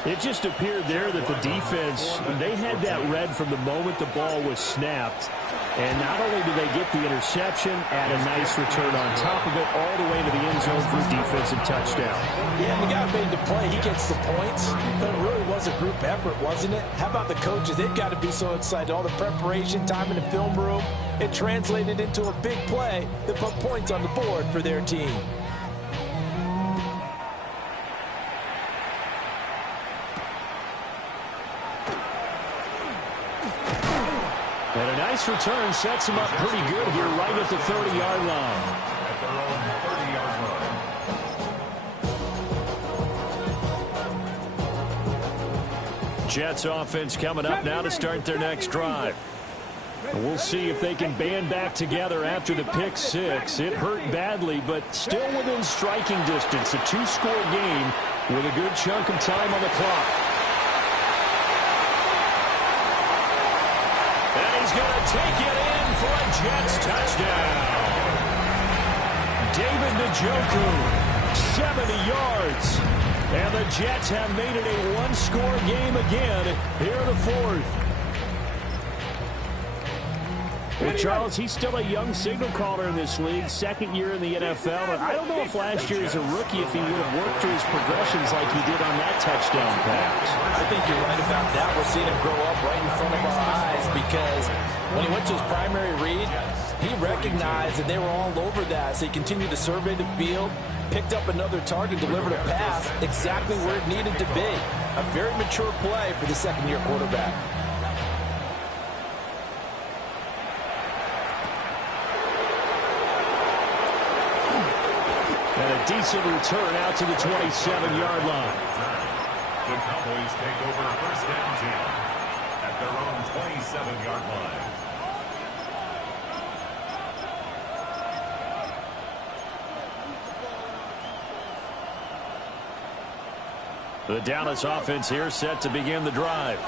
It just appeared there that the defense, they had that read from the moment the ball was snapped. And not only did they get the interception, add a nice return on top of it, all the way to the end zone for a defensive touchdown. Yeah, and the guy made the play. He gets the points. But it really was a group effort, wasn't it? How about the coaches? They've got to be so excited. All the preparation time in the film room, it translated into a big play that put points on the board for their team. And a nice return sets him up pretty good here right at the 30-yard line. At their own 30-yard line. Jets offense coming up now to start their next drive. And we'll see if they can band back together after the pick 6. It hurt badly, but still within striking distance. A 2-score game with a good chunk of time on the clock. He's going to take it in for a Jets touchdown. David Njoku, 70 yards. And the Jets have made it a 1-score game again here in the 4th. Well, Charles, he's still a young signal caller in this league, 2nd year in the NFL. But I don't know if last year as a rookie if he would have worked through his progressions like he did on that touchdown pass. I think you're right about that. We're seeing him grow up right in front of our eyes because when he went to his primary read, he recognized that they were all over that. So he continued to survey the field, picked up another target, delivered a pass exactly where it needed to be. A very mature play for the 2nd-year quarterback. And a decent return out to the 27-yard line. The Cowboys take over 1st and 10 at their own 27-yard line. The Dallas offense here set to begin the drive.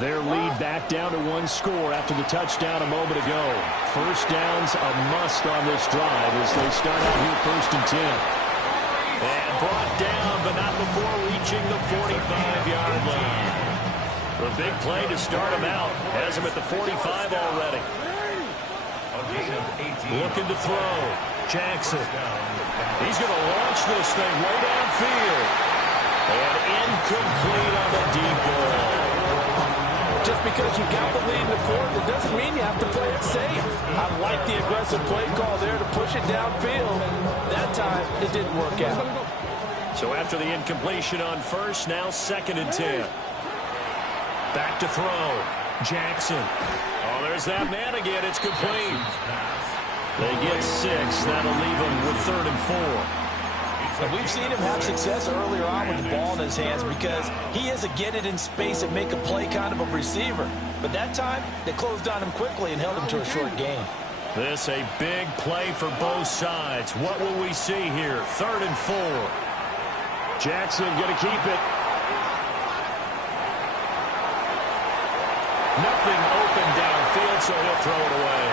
Their lead back down to one score after the touchdown a moment ago. First down's a must on this drive as they start out here 1st and 10. And brought down, but not before reaching the 45-yard line. The big play to start him out. Has him at the 45 already. Looking to throw. Jackson. He's going to launch this thing way downfield. And incomplete on the deep ball. Just because you got the lead in the fourth, it doesn't mean you have to play it safe. I like the aggressive play call there to push it downfield. That time, it didn't work out. So after the incompletion on first, now 2nd and 10. Back to throw. Jackson. Oh, there's that man again. It's complete. They get 6. That'll leave them with 3rd and 4. And we've seen him have success earlier on with the ball in his hands because he is a get it in space and make a play kind of a receiver. But that time, they closed on him quickly and held him to a short gain. This a big play for both sides. What will we see here? 3rd and 4. Jackson going to keep it. Nothing open downfield, so he'll throw it away.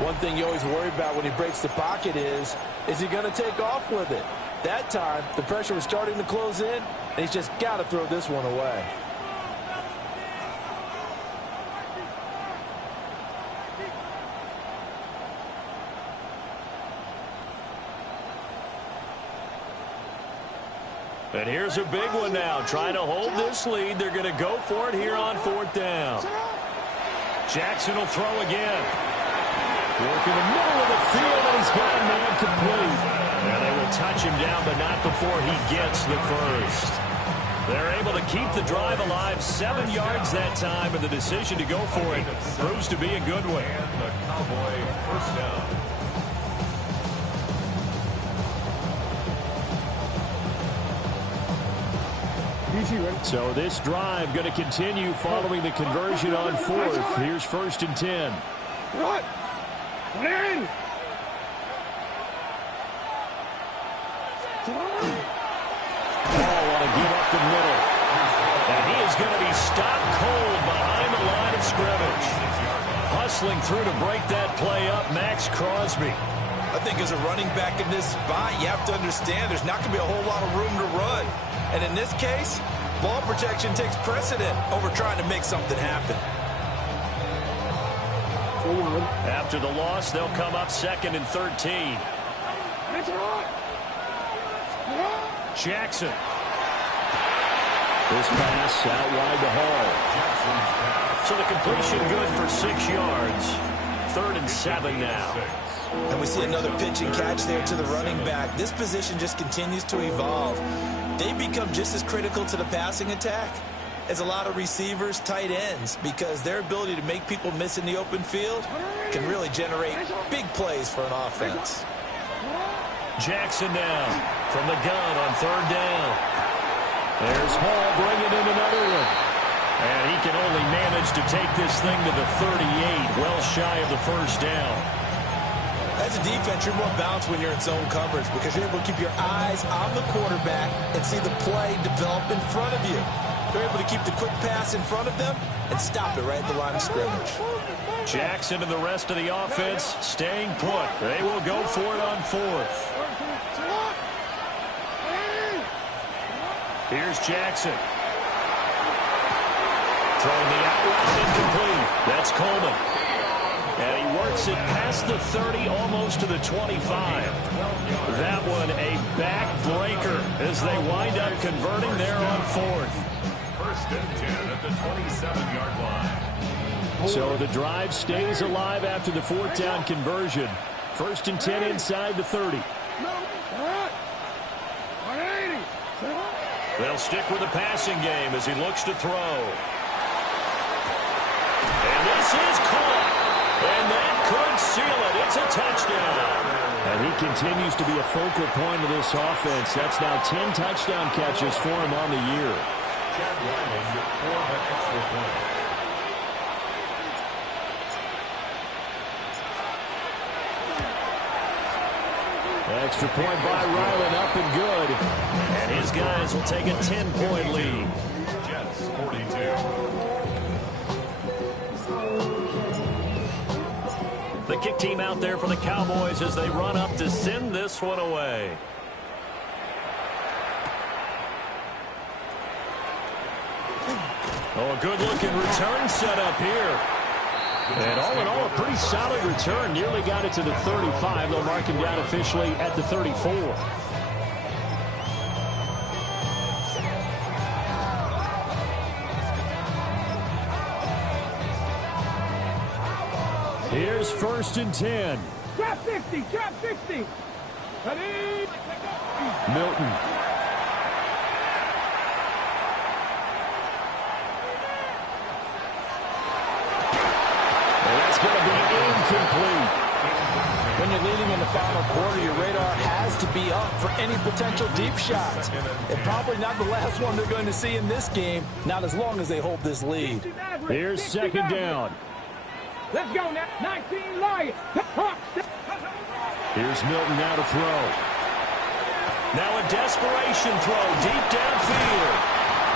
One thing you always worry about when he breaks the pocket is he going to take off with it? That time, the pressure was starting to close in, and he's just got to throw this one away. And here's a big one now. Trying to hold this lead. They're going to go for it here on 4th down. Jackson will throw again. Work in the middle of the field, and he's got a man complete. And they will touch him down, but not before he gets the first. They're able to keep the drive alive. 7 yards that time, and the decision to go for it proves to be a good one. And the Cowboy first down. So this drive going to continue following the conversion on 4th. Here's 1st and 10. What? In! Ball want to get up the middle. And he is going to be stopped cold behind the line of scrimmage. Hustling through to break that play up, Max Crosby. I think as a running back in this spot, you have to understand there's not going to be a whole lot of room to run. And in this case, ball protection takes precedent over trying to make something happen. After the loss, they'll come up 2nd and 13. Jackson. This pass out wide to Hall. So the completion good for 6 yards. 3rd and 7 now. And we see another pitch and catch there to the running back. This position just continues to evolve. They become just as critical to the passing attack as a lot of receivers, tight ends, because their ability to make people miss in the open field can really generate big plays for an offense. Jackson now from the gun on 3rd down. There's Hall bringing in another one. And he can only manage to take this thing to the 38, well shy of the first down. As a defense, you're more balanced when you're in zone coverage because you're able to keep your eyes on the quarterback and see the play develop in front of you. They're able to keep the quick pass in front of them and stop it right at the line of scrimmage. Jackson and the rest of the offense staying put. They will go for it on 4th. Here's Jackson. Throwing the out route incomplete. That's Coleman. And he works it past the 30, almost to the 25. That one a backbreaker as they wind up converting there on 4th. 1st and 10 at the 27-yard line. So the drive stays alive after the 4th down conversion. 1st and 10 inside the 30. They'll stick with the passing game as he looks to throw. And this is caught. And that It's a touchdown. And he continues to be a focal point of this offense. That's now 10 touchdown catches for him on the year. Chad Ryland for that extra point. Extra point by Ryland, up and good. And his guys will take a 10-point lead. Jets 42. The kick team out there for the Cowboys as they run up to send this one away. Oh, a good-looking return set up here. And all in all, a pretty solid return. Nearly got it to the 35. They'll mark him down officially at the 34. Here's 1st and 10. Trap 60, trap 60. Ready? Milton. Going to be incomplete. When you're leading in the final quarter, your radar has to be up for any potential deep shots. And probably not the last one they're going to see in this game, not as long as they hold this lead. Here's 2nd down. Let's go now. 19 Lions. Here's Milton now to throw. Now a desperation throw deep downfield.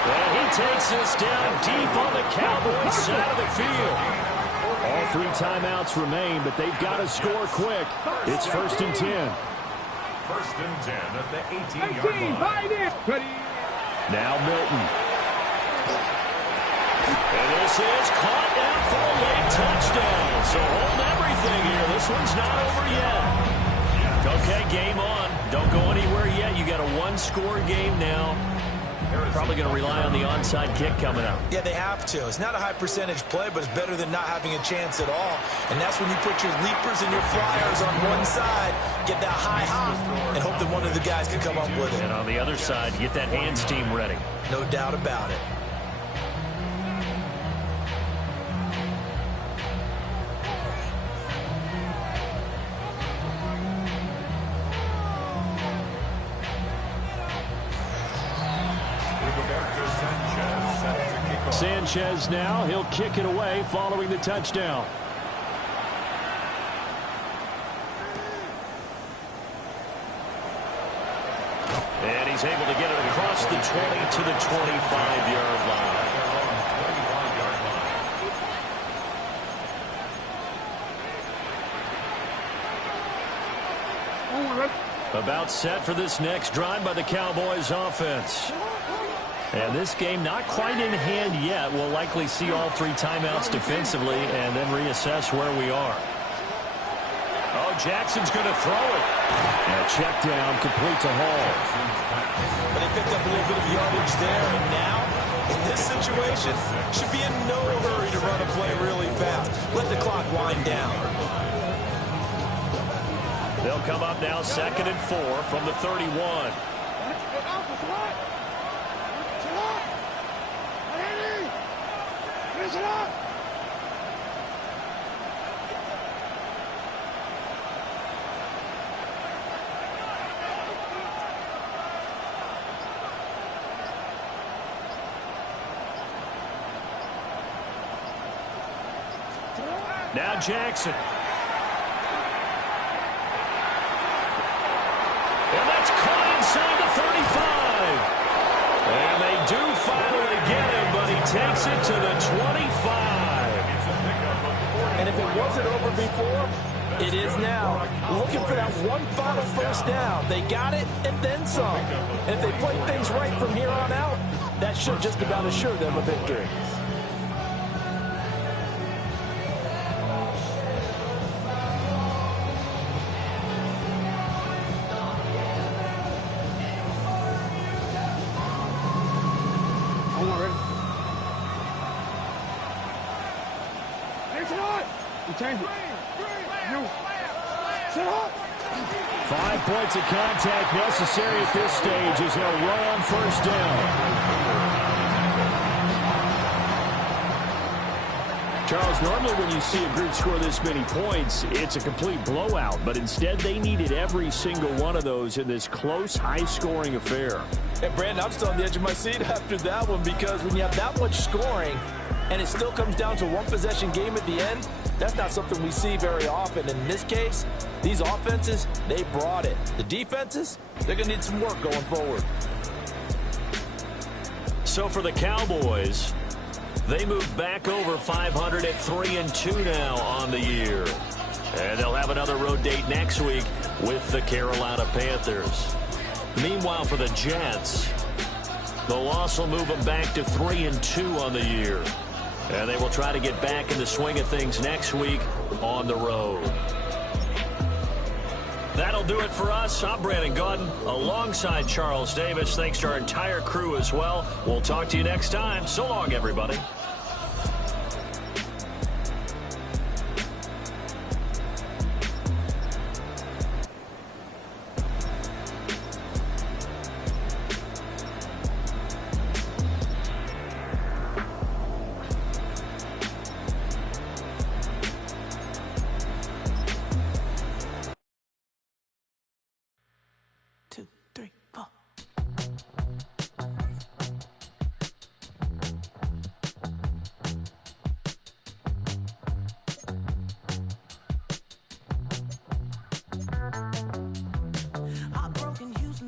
And he takes us down deep on the Cowboys side of the field. All 3 timeouts remain, but they've got to score quick. It's 1st and 10. 1st and 10 at the 18-yard line. Now Milton. And this is caught now for a late touchdown. So hold everything here. This one's not over yet. Okay, game on. Don't go anywhere yet. You got a 1-score game now. Probably going to rely on the onside kick coming up. Yeah, they have to. It's not a high percentage play, but it's better than not having a chance at all. And that's when you put your leapers and your flyers on one side, get that high hop, and hope that one of the guys can come up with it. And on the other side, get that hands team ready. No doubt about it. Sanchez now. He'll kick it away following the touchdown. And he's able to get it across the 20 to the 25-yard line. About set for this next drive by the Cowboys offense. And this game not quite in hand yet. We'll likely see all 3 timeouts defensively and then reassess where we are. Oh, Jackson's going to throw it. And a check down complete to Hall. But they picked up a little bit of yardage there, and now, in this situation, should be in no hurry to run a play really fast. Let the clock wind down. They'll come up now 2nd and 4 from the 31. Now Jackson. And that's caught inside the 35. And they do finally get him, but he takes it to the 25. And if it wasn't over before, it is now. Looking for that one final 1st down. They got it and then some. And if they play things right from here on out, that should just about assure them a victory. Change it. 5 points of contact necessary at this stage as they'll run on 1st down. Charles, normally when you see a group score this many points, it's a complete blowout. But instead, they needed every single one of those in this close, high-scoring affair. And, Brandon, I'm still on the edge of my seat after that one because when you have that much scoring and it still comes down to one possession game at the end, that's not something we see very often. In this case, these offenses, they brought it. The defenses, they're going to need some work going forward. So for the Cowboys, they move back over 500 at 3-2 now on the year. And they'll have another road date next week with the Carolina Panthers. Meanwhile, for the Jets, the loss will move them back to 3-2 on the year. And they will try to get back in the swing of things next week on the road. That'll do it for us. I'm Brandon Gaudin alongside Charles Davis. Thanks to our entire crew as well. We'll talk to you next time. So long, everybody.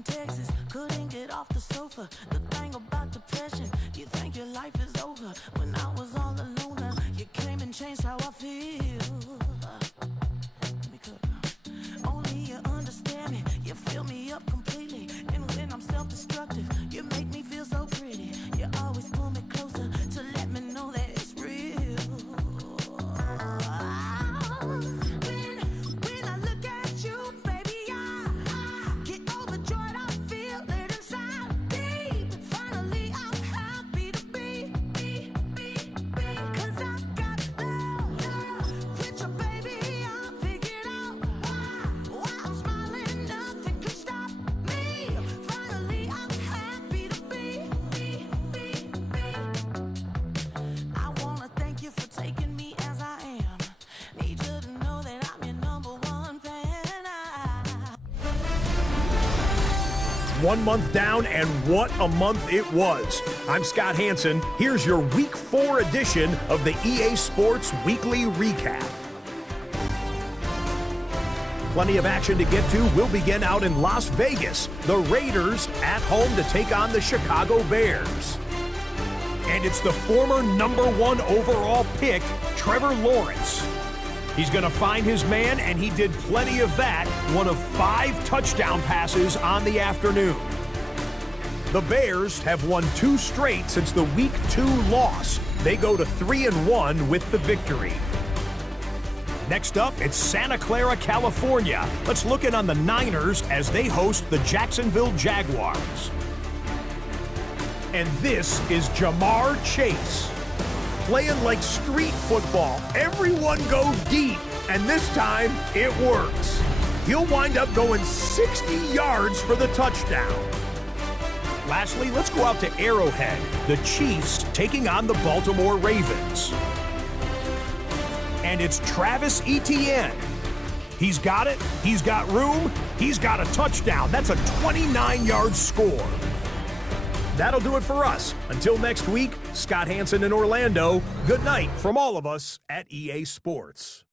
Texas, couldn't get off the sofa. The thing about depression, you think your life is over. When I was all alone, you came and changed how I feel. Let me cook. Only you understand me, you fill me up completely. And when I'm self-destructive, you make me feel so pretty. You always pull me closer to let me know that it's real. When I look at you, baby, I get overjoyed. I feel it inside deep. Finally, I'm happy to be. 'Cause I got love with your baby. I figured out why I'm smiling. Nothing can stop me. Finally, I'm happy to be. I wanna thank you for taking me as I am. Need you to know that I'm your number one fan. 1 month down, and what a month it was. I'm Scott Hansen. Here's your Week 4 edition of the EA Sports Weekly Recap. Plenty of action to get to. We'll begin out in Las Vegas. The Raiders at home to take on the Chicago Bears. And it's the former #1 overall pick, Trevor Lawrence. He's going to find his man, and he did plenty of that. 1 of 5 touchdown passes on the afternoon. The Bears have won 2 straight since the Week 2 loss. They go to 3-1 with the victory. Next up, it's Santa Clara, California. Let's look in on the Niners as they host the Jacksonville Jaguars. And this is Jamar Chase. Playing like street football. Everyone goes deep, and this time it works. He'll wind up going 60 yards for the touchdown. Lastly, let's go out to Arrowhead. The Chiefs taking on the Baltimore Ravens. And it's Travis Etienne. He's got it. He's got room. He's got a touchdown. That's a 29-yard score. That'll do it for us. Until next week, Scott Hansen in Orlando. Good night from all of us at EA Sports.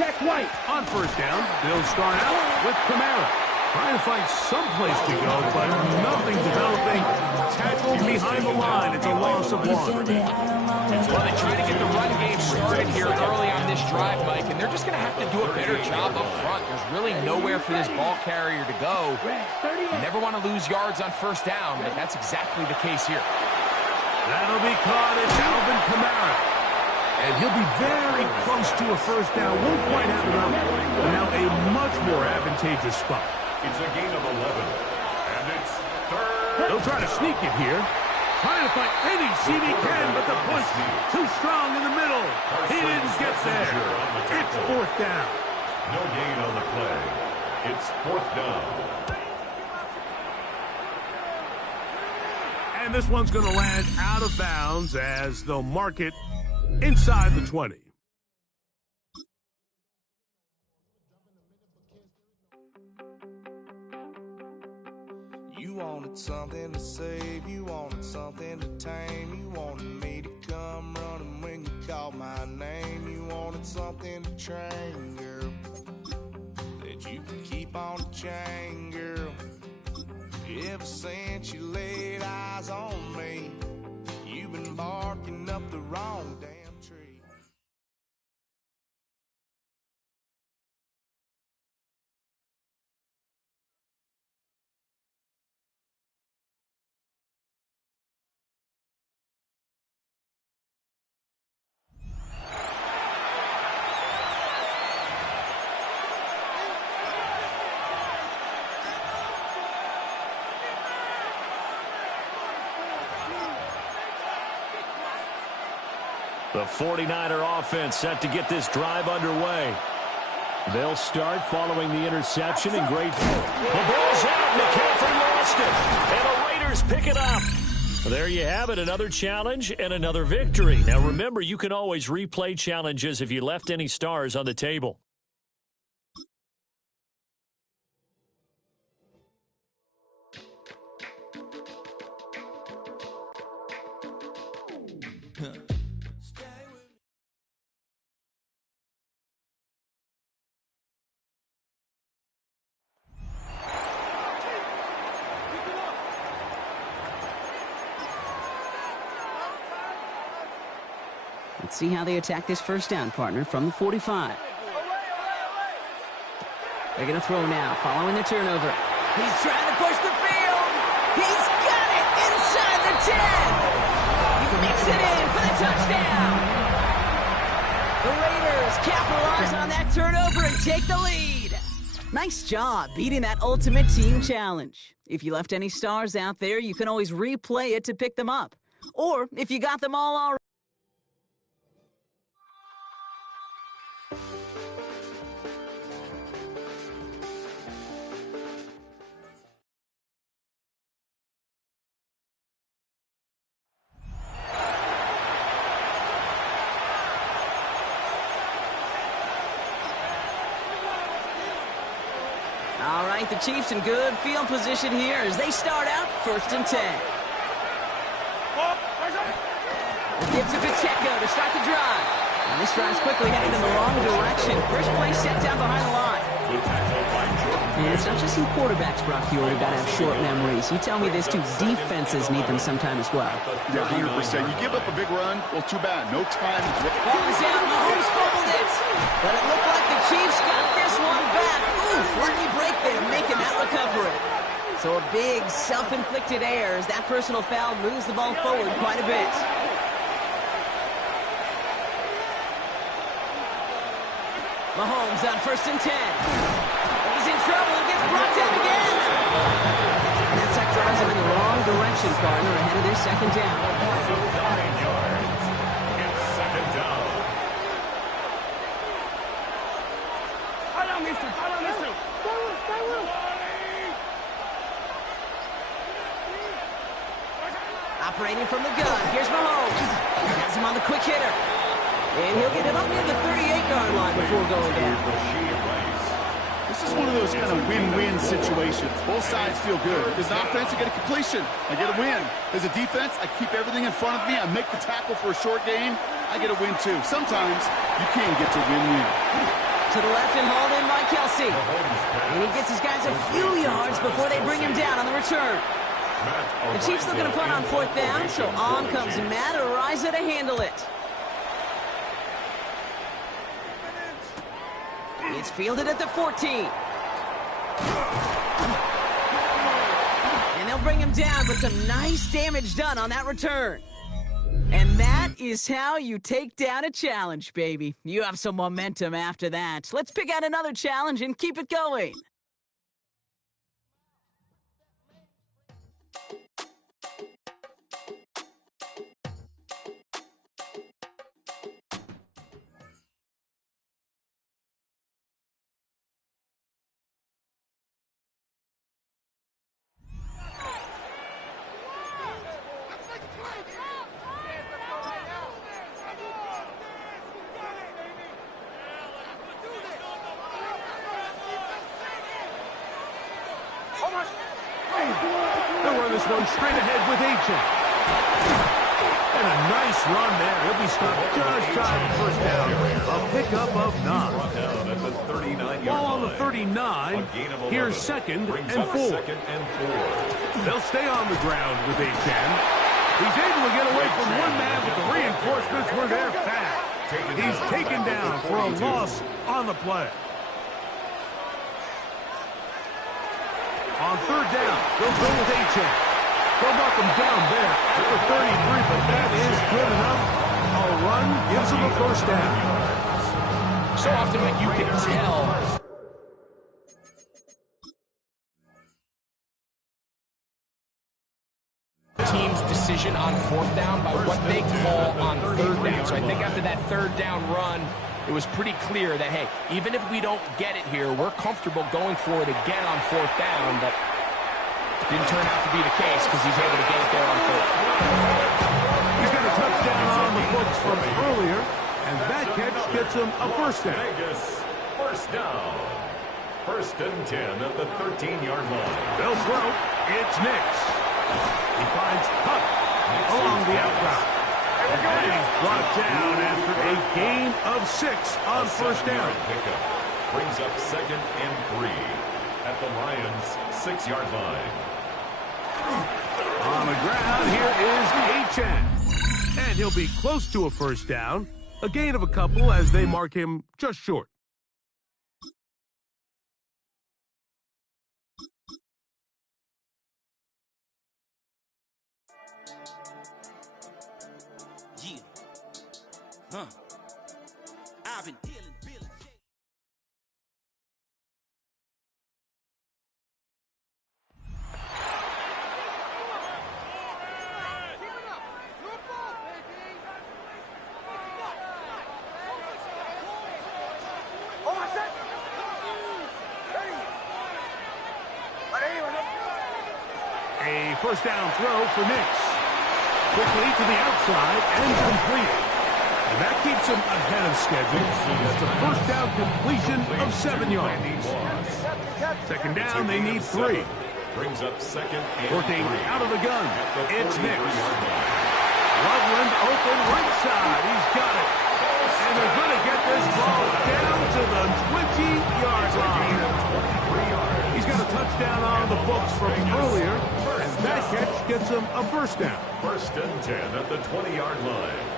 Check White. On first down, they'll start out with Kamara. Trying to find some place to go, but nothing developing. Tackled behind the line. It's a loss of 1. Well, they try to get the run game started here early on this drive, Mike, and they're just going to have to do a better job up front. There's really nowhere for this ball carrier to go. You never want to lose yards on first down, but that's exactly the case here. That'll be caught at Alvin Kamara. And he'll be very close to a first down. Won't quite have enough, but now a much more advantageous spot. It's a gain of 11, and it's third. They'll try to sneak it here. Trying to find any seam he can, but the push too strong in the middle. He didn't get there. It's fourth down. No gain on the play. It's fourth down. And this one's going to land out of bounds as they'll mark it inside the 20. You wanted something to save, you wanted something to tame, you wanted me to come running when you called my name, you wanted something to train, girl, that you could keep on the chain, girl. Ever since you laid eyes on me, you've been barking up the wrong damn tree. The 49er offense set to get this drive underway. They'll start following the interception in great form. The ball's out. McCaffrey lost it. And the Raiders pick it up. There you have it, another challenge and another victory. Now remember, you can always replay challenges if you left any stars on the table. Let's see how they attack this first down, partner, from the 45. They're going to throw now, following the turnover. He's trying to push the field. He's got it inside the 10. He makes it in for the touchdown. The Raiders capitalize on that turnover and take the lead. Nice job beating that ultimate team challenge. If you left any stars out there, you can always replay it to pick them up. Or if you got them all already. All right, the Chiefs in good field position here as they start out 1st and 10. Gives it to Pacheco to start the drive. And this drive's quickly heading in the wrong direction. First play set down behind the line. And it's not just some quarterbacks, Brock Huard, who got to have short memories. You tell me this too, defenses need them sometime as well. Yeah, 100%. You give up a big run, well, too bad. No time. Ball is out. Mahomes fumbled it. But it looked like the Chiefs got this one back. Ooh, lucky break there, making that recovery. So a big self-inflicted error as that personal foul moves the ball forward quite a bit. Mahomes on 1st and 10. He's in trouble and gets brought down again. And that drives him in the wrong direction, partner, ahead of their second down. 9 yards. It's second down. Hold on, mister. Hold on, mister. Operating from the gun. Here's Mahomes. Has him on the quick hitter. And he'll get it up near the 38-yard line before going down. This is one of those kind of win-win situations. Both sides feel good. As an offense, I get a completion. I get a win. As a defense, I keep everything in front of me. I make the tackle for a short gain. I get a win, too. Sometimes you can't get to win-win. To the left and hauled in by Kelsey. And he gets his guys a few yards before they bring him down on the return. The Chiefs looking to punt on 4th down, so on comes Matt Araiza to handle it. It's fielded at the 14. And they'll bring him down, but some nice damage done on that return. And that is how you take down a challenge, baby. You have some momentum after that. Let's pick out another challenge and keep it going. They'll run this one straight ahead with H.N. And a nice run there. He'll be stopped just shy of first down. A pickup of 9. Ball on the 39. Here's 2nd and 4. They'll stay on the ground with H.N. He's able to get away from one man, but the reinforcements were there fast. He's taken down for a loss on the play. On 3rd down, they'll go with H.N. They'll mark him down there at the 33, but that is good enough. A run gives him a 1st down. So often, like, you can tell team's decision on 4th down by what they call on 3rd down. So I think after that 3rd down run, it was pretty clear that, hey, even if we don't get it here, we're comfortable going for it again on 4th down, but didn't turn out to be the case because he's able to get it there on 4th. He's got a touchdown on the books from earlier, and that catch gets him a 1st down. Vegas, 1st down. 1st and 10 at the 13-yard line. They'll throw. It's Nix. He finds Huck along the out route. And he's brought down after a gain of 6 on 1st down. Pickup brings up 2nd and 3 at the Lions' 6-yard line. On the ground, here is H.N. And he'll be close to a 1st down. A gain of a couple as they mark him just short. I've been dealing Billy. A 1st down throw for Nix. Quickly to the outside and complete. And that keeps him ahead of schedule. That's a 1st down completion of 7 yards. 2nd down, they need 3. Brings up 2nd and Working 3. out of the gun. It's Nix. 43-yard line. Loveland open right side. He's got it. And they're going to get this ball down to the 20-yard line. He's got a touchdown on the books from earlier. And that catch gets him a 1st down. 1st and 10 at the 20-yard line.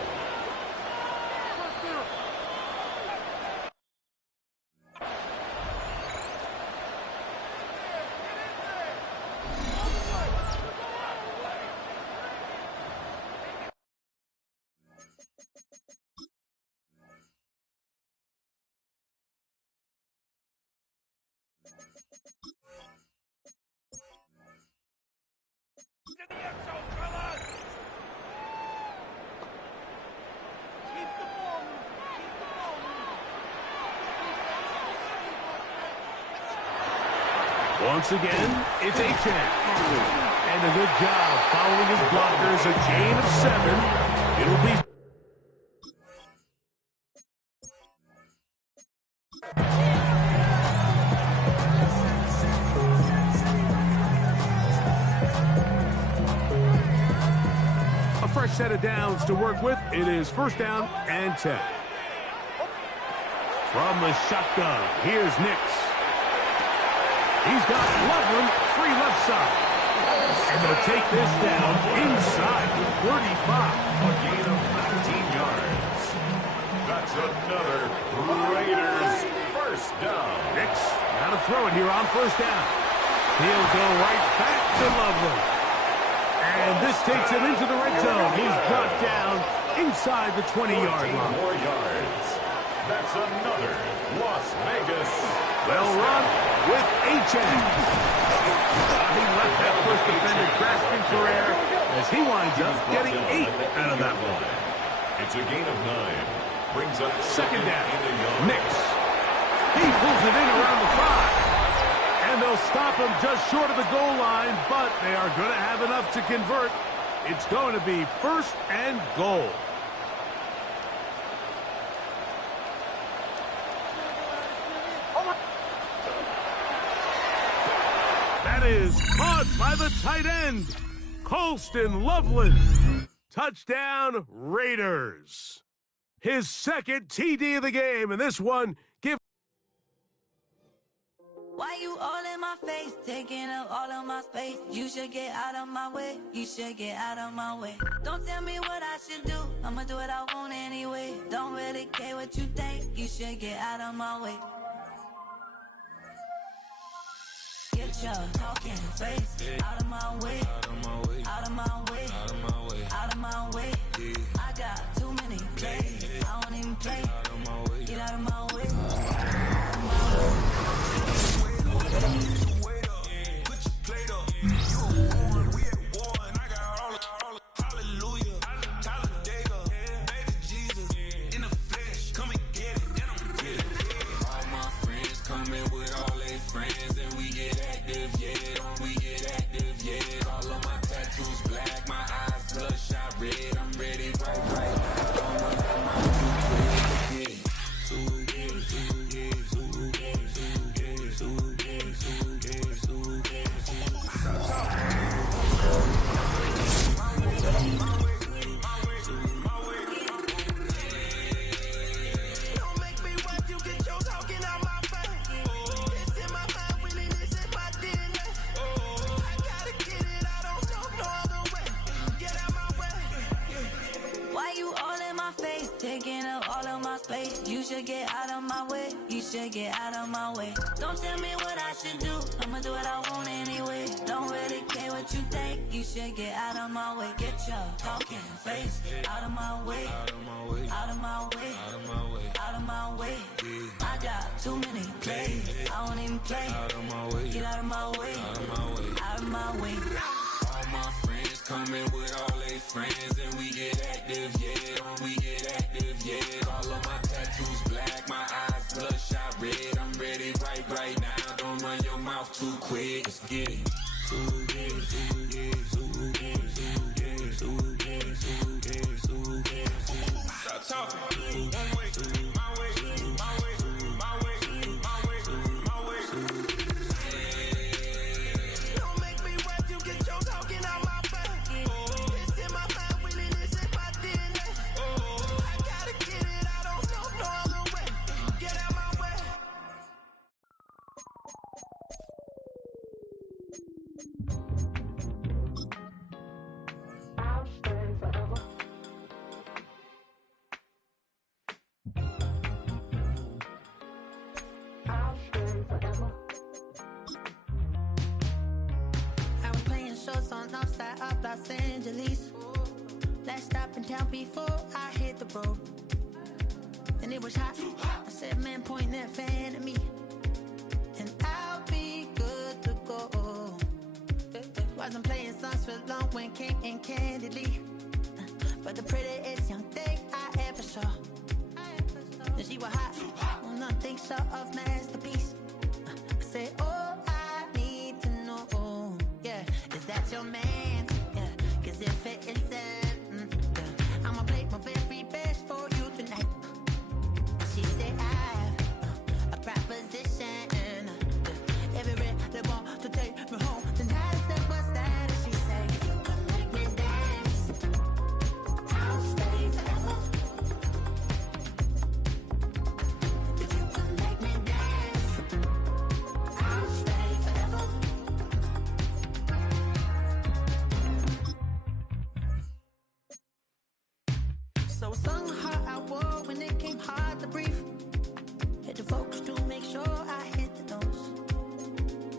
Once again, it's H.N. And a good job following his blockers. A gain of 7. It'll be... a fresh set of downs to work with. It is 1st down and 10. From the shotgun, here's Nix. He's got Loveland free left side. And they'll take this down inside the 35. A gain of 19 yards. That's another Raiders first down. Nix, got to throw it here on first down. He'll go right back to Loveland. And this takes him into the red zone. He's brought down inside the 20-yard line. More yards. That's another Las Vegas. Well run with H.A. He left that first defender grasping for air as he winds up getting 8 out of that one. It's a gain of 9. Brings up second down. Nix. He pulls it in around the 5. And they'll stop him just short of the goal line, but they are going to have enough to convert. It's going to be first and goal. That is caught by the tight end, Colston Loveland. Touchdown, Raiders. His second TD of the game, and this one give. Why you all in my face, taking up all of my space? You should get out of my way, you should get out of my way. Don't tell me what I should do, I'ma do what I want anyway. Don't really care what you think, you should get out of my way. Get your talking face out of my way, out of my way, out of my way, out of my way, out of my way. I got too many plays, I don't even play. Get out of my way. Taking up all of my space. You should get out of my way. You should get out of my way. Don't tell me what I should do. I'ma do what I want anyway. Don't really care what you think. You should get out of my way. Get your talking face out of my way. Out of my way. Out of my way. Out of my way. Out of my way. I got too many plays. I don't even play. Out of my way. Get out of my way. Out of my way. Out of my way. All my friends coming with all their friends, and we get active, yeah. We get active, yeah. All of my tattoos black, my eyes bloodshot red. I'm ready right now. Don't run your mouth too quick. Let's get it. Stop talking. One way, my way, my way, my way, my way, my way. Don't make me rap, you get your talking out my face. It's in my mind, really, this is my DNA. I gotta get it, I don't know no other way. Get out my way. I'll stay forever. I'll stay forever. I was playing shows on outside of Los Angeles. Last stop in town before I hit the road. And it was hot. I said, man, point that fan at me. And I'll be good to go. Wasn't playing songs for long when came in candidly. But the prettiest young thing I ever saw. And she was hot. Well, nothing short of masterpiece. I said, oh, I need to know. Yeah, is that your man? Yeah, cause if it isn't, I'ma play my very best for you tonight. She said, I have a proposition. Every really want to take me home tonight. I said, what's that? And she said, you can make me dance. I'll stay forever. If you So I sung the heart I wore when it came hard to breathe. Had to focus to make sure I hit the notes.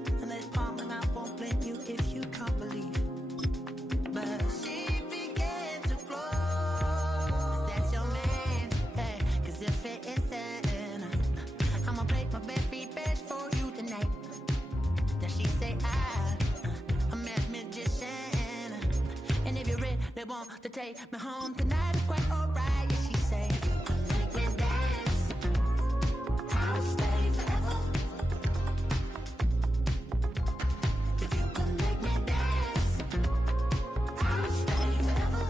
And let it palm and I won't blame you if you can't believe. But she began to flow. That's your man, hey, 'cause if it isn't, I'ma break my very best for you tonight. Then she say I'm a magician. And if you're ready, they want to take me home tonight, it's quite alright. Yeah, she say, make me dance, I'll stay forever. If you can make me dance, I'll stay forever.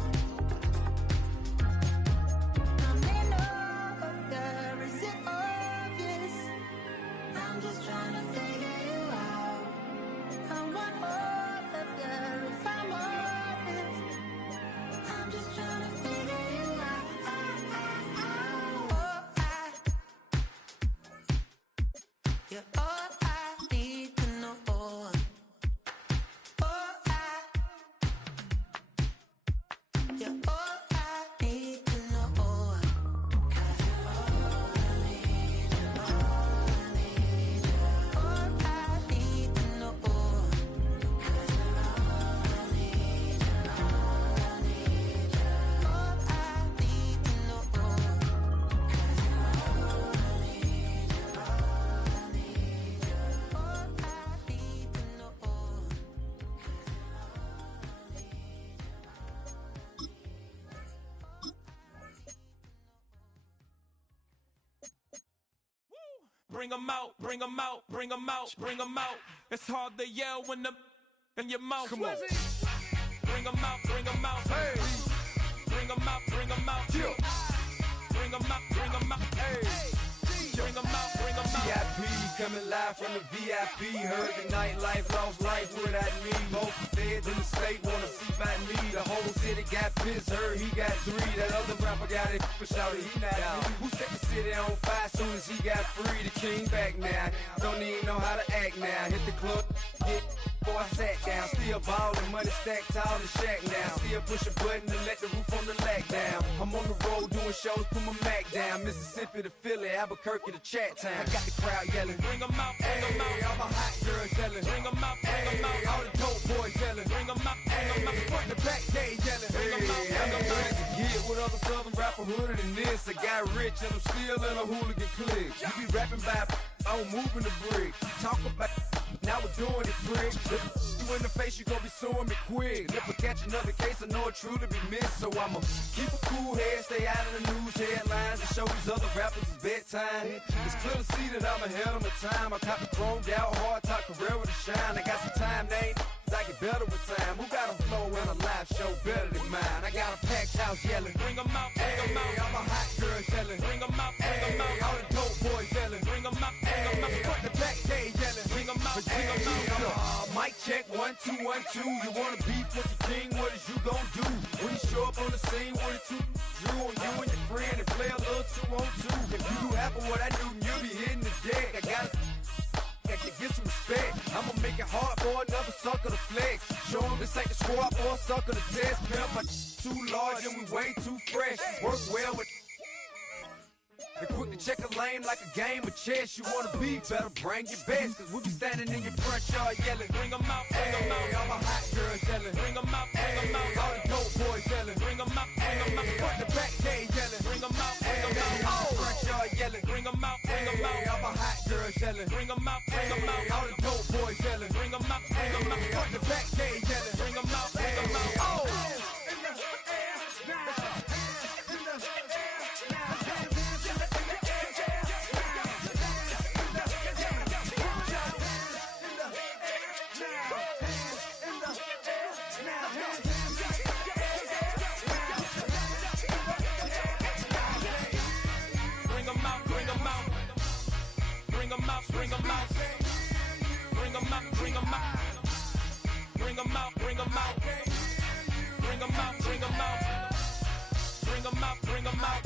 I'm in love, girl, is it obvious? I'm just trying to figure you out. I want all of you if I'm honest. I'm just trying to figure you out. You're all I need to know. You're all I need to know. 'Cause you're all I need, you're all I need, you're all I need to know. 'Cause you're all I need, you're all I need, you're all I need to know. 'Cause you're all I need, you're all I need, you're all I need to know. 'Cause you're all I need, Bring 'em out, bring 'em out, bring 'em out, bring 'em out. It's hard to yell when the in your mouth. Come on. Bring 'em out, bring 'em out. Hey. Bring 'em out, bring 'em out. Yeah. Bring 'em out, bring 'em out. Hey. Bring 'em out, bring 'em out. VIP coming live from the VIP. Heard the nightlife, lost life without me. Both feds in the state wanna see by me. The whole city got pissed, heard he got 3. That other rapper got it, but shouted he not out. Who set the city on fire soon as he got free? The king back now, don't even know how to act now. Hit the club, get before I sat down. Still ballin', money stacked tall in shack now. Still push a button to let the roof on the lag down. I'm on the road doing shows, put my Mac down. Mississippi to Philly, Albuquerque to Chat Town. I got the crowd yelling, Bring 'em out, bring 'em out. all my hot girls yelling, Bring 'em out, bring 'em out. all the dope boys yelling, Bring 'em out, bring 'em out. front to back they yelling, Bring 'em out, bring 'em I'm out. ready to get with other southern rapper hooded than this. I got rich and I'm still in a hooligan clique. You be rapping by, I'm moving the brick. Talk about, now we're doing it quick. You in the face, you gon' be suing me quick. If I catch another case, I know it truly be missed. So I'ma keep a cool head, stay out of the news headlines, and show these other rappers it's bedtime. It's clear to see that I'm ahead of my time. I caught the chromed out, hard top career with a shine. I got some time, they ain't I get better with time. Who got a flow and a live show better than mine? I got a packed house yelling, Bring 'em out, bring 'em out. all my hot girls yelling, Bring 'em out, bring 'em out. all the dope boys yelling, Bring 'em out, bring 'em out. front to back they yelling, Bring 'em out, bring 'em out. mic check 1 2 1 2. You wanna beef with the king? What is you gon' do when you show up on the scene with a 2 Drew on you and your friend and play a little 2-on-2? If you do half of what I do, you'll be hitting the deck. I gotta get some respect. I'ma make it hard for another sucker to flex. Show 'em this ain't the squad or a sucker to test. Pimp my too large and we way too fresh. Work well with. They quick to check a lane like a game of chess. You wanna be better, bring your best. Cause we be standing in your front yard yelling, Bring 'em out, bring 'em out. all my hot girls yelling, Bring 'em out, bring 'em out. all the dope boys yelling, Bring 'em out, bring 'em out. front to back they yelling, Bring 'em out, bring 'em out. front yard yelling, Bring 'em out, bring 'em out. all my hot girls yelling, Bring 'em out, bring 'em out. all the dope boys yelling, Bring 'em out, bring 'em out. front to back they yelling, Bring 'em out, bring 'em out. Bring 'em out, bring 'em out. Bring 'em out, bring 'em out. Bring 'em out, bring 'em out. Bring 'em out, bring 'em out. Bring 'em out, bring 'em out. Bring 'em out, bring 'em out.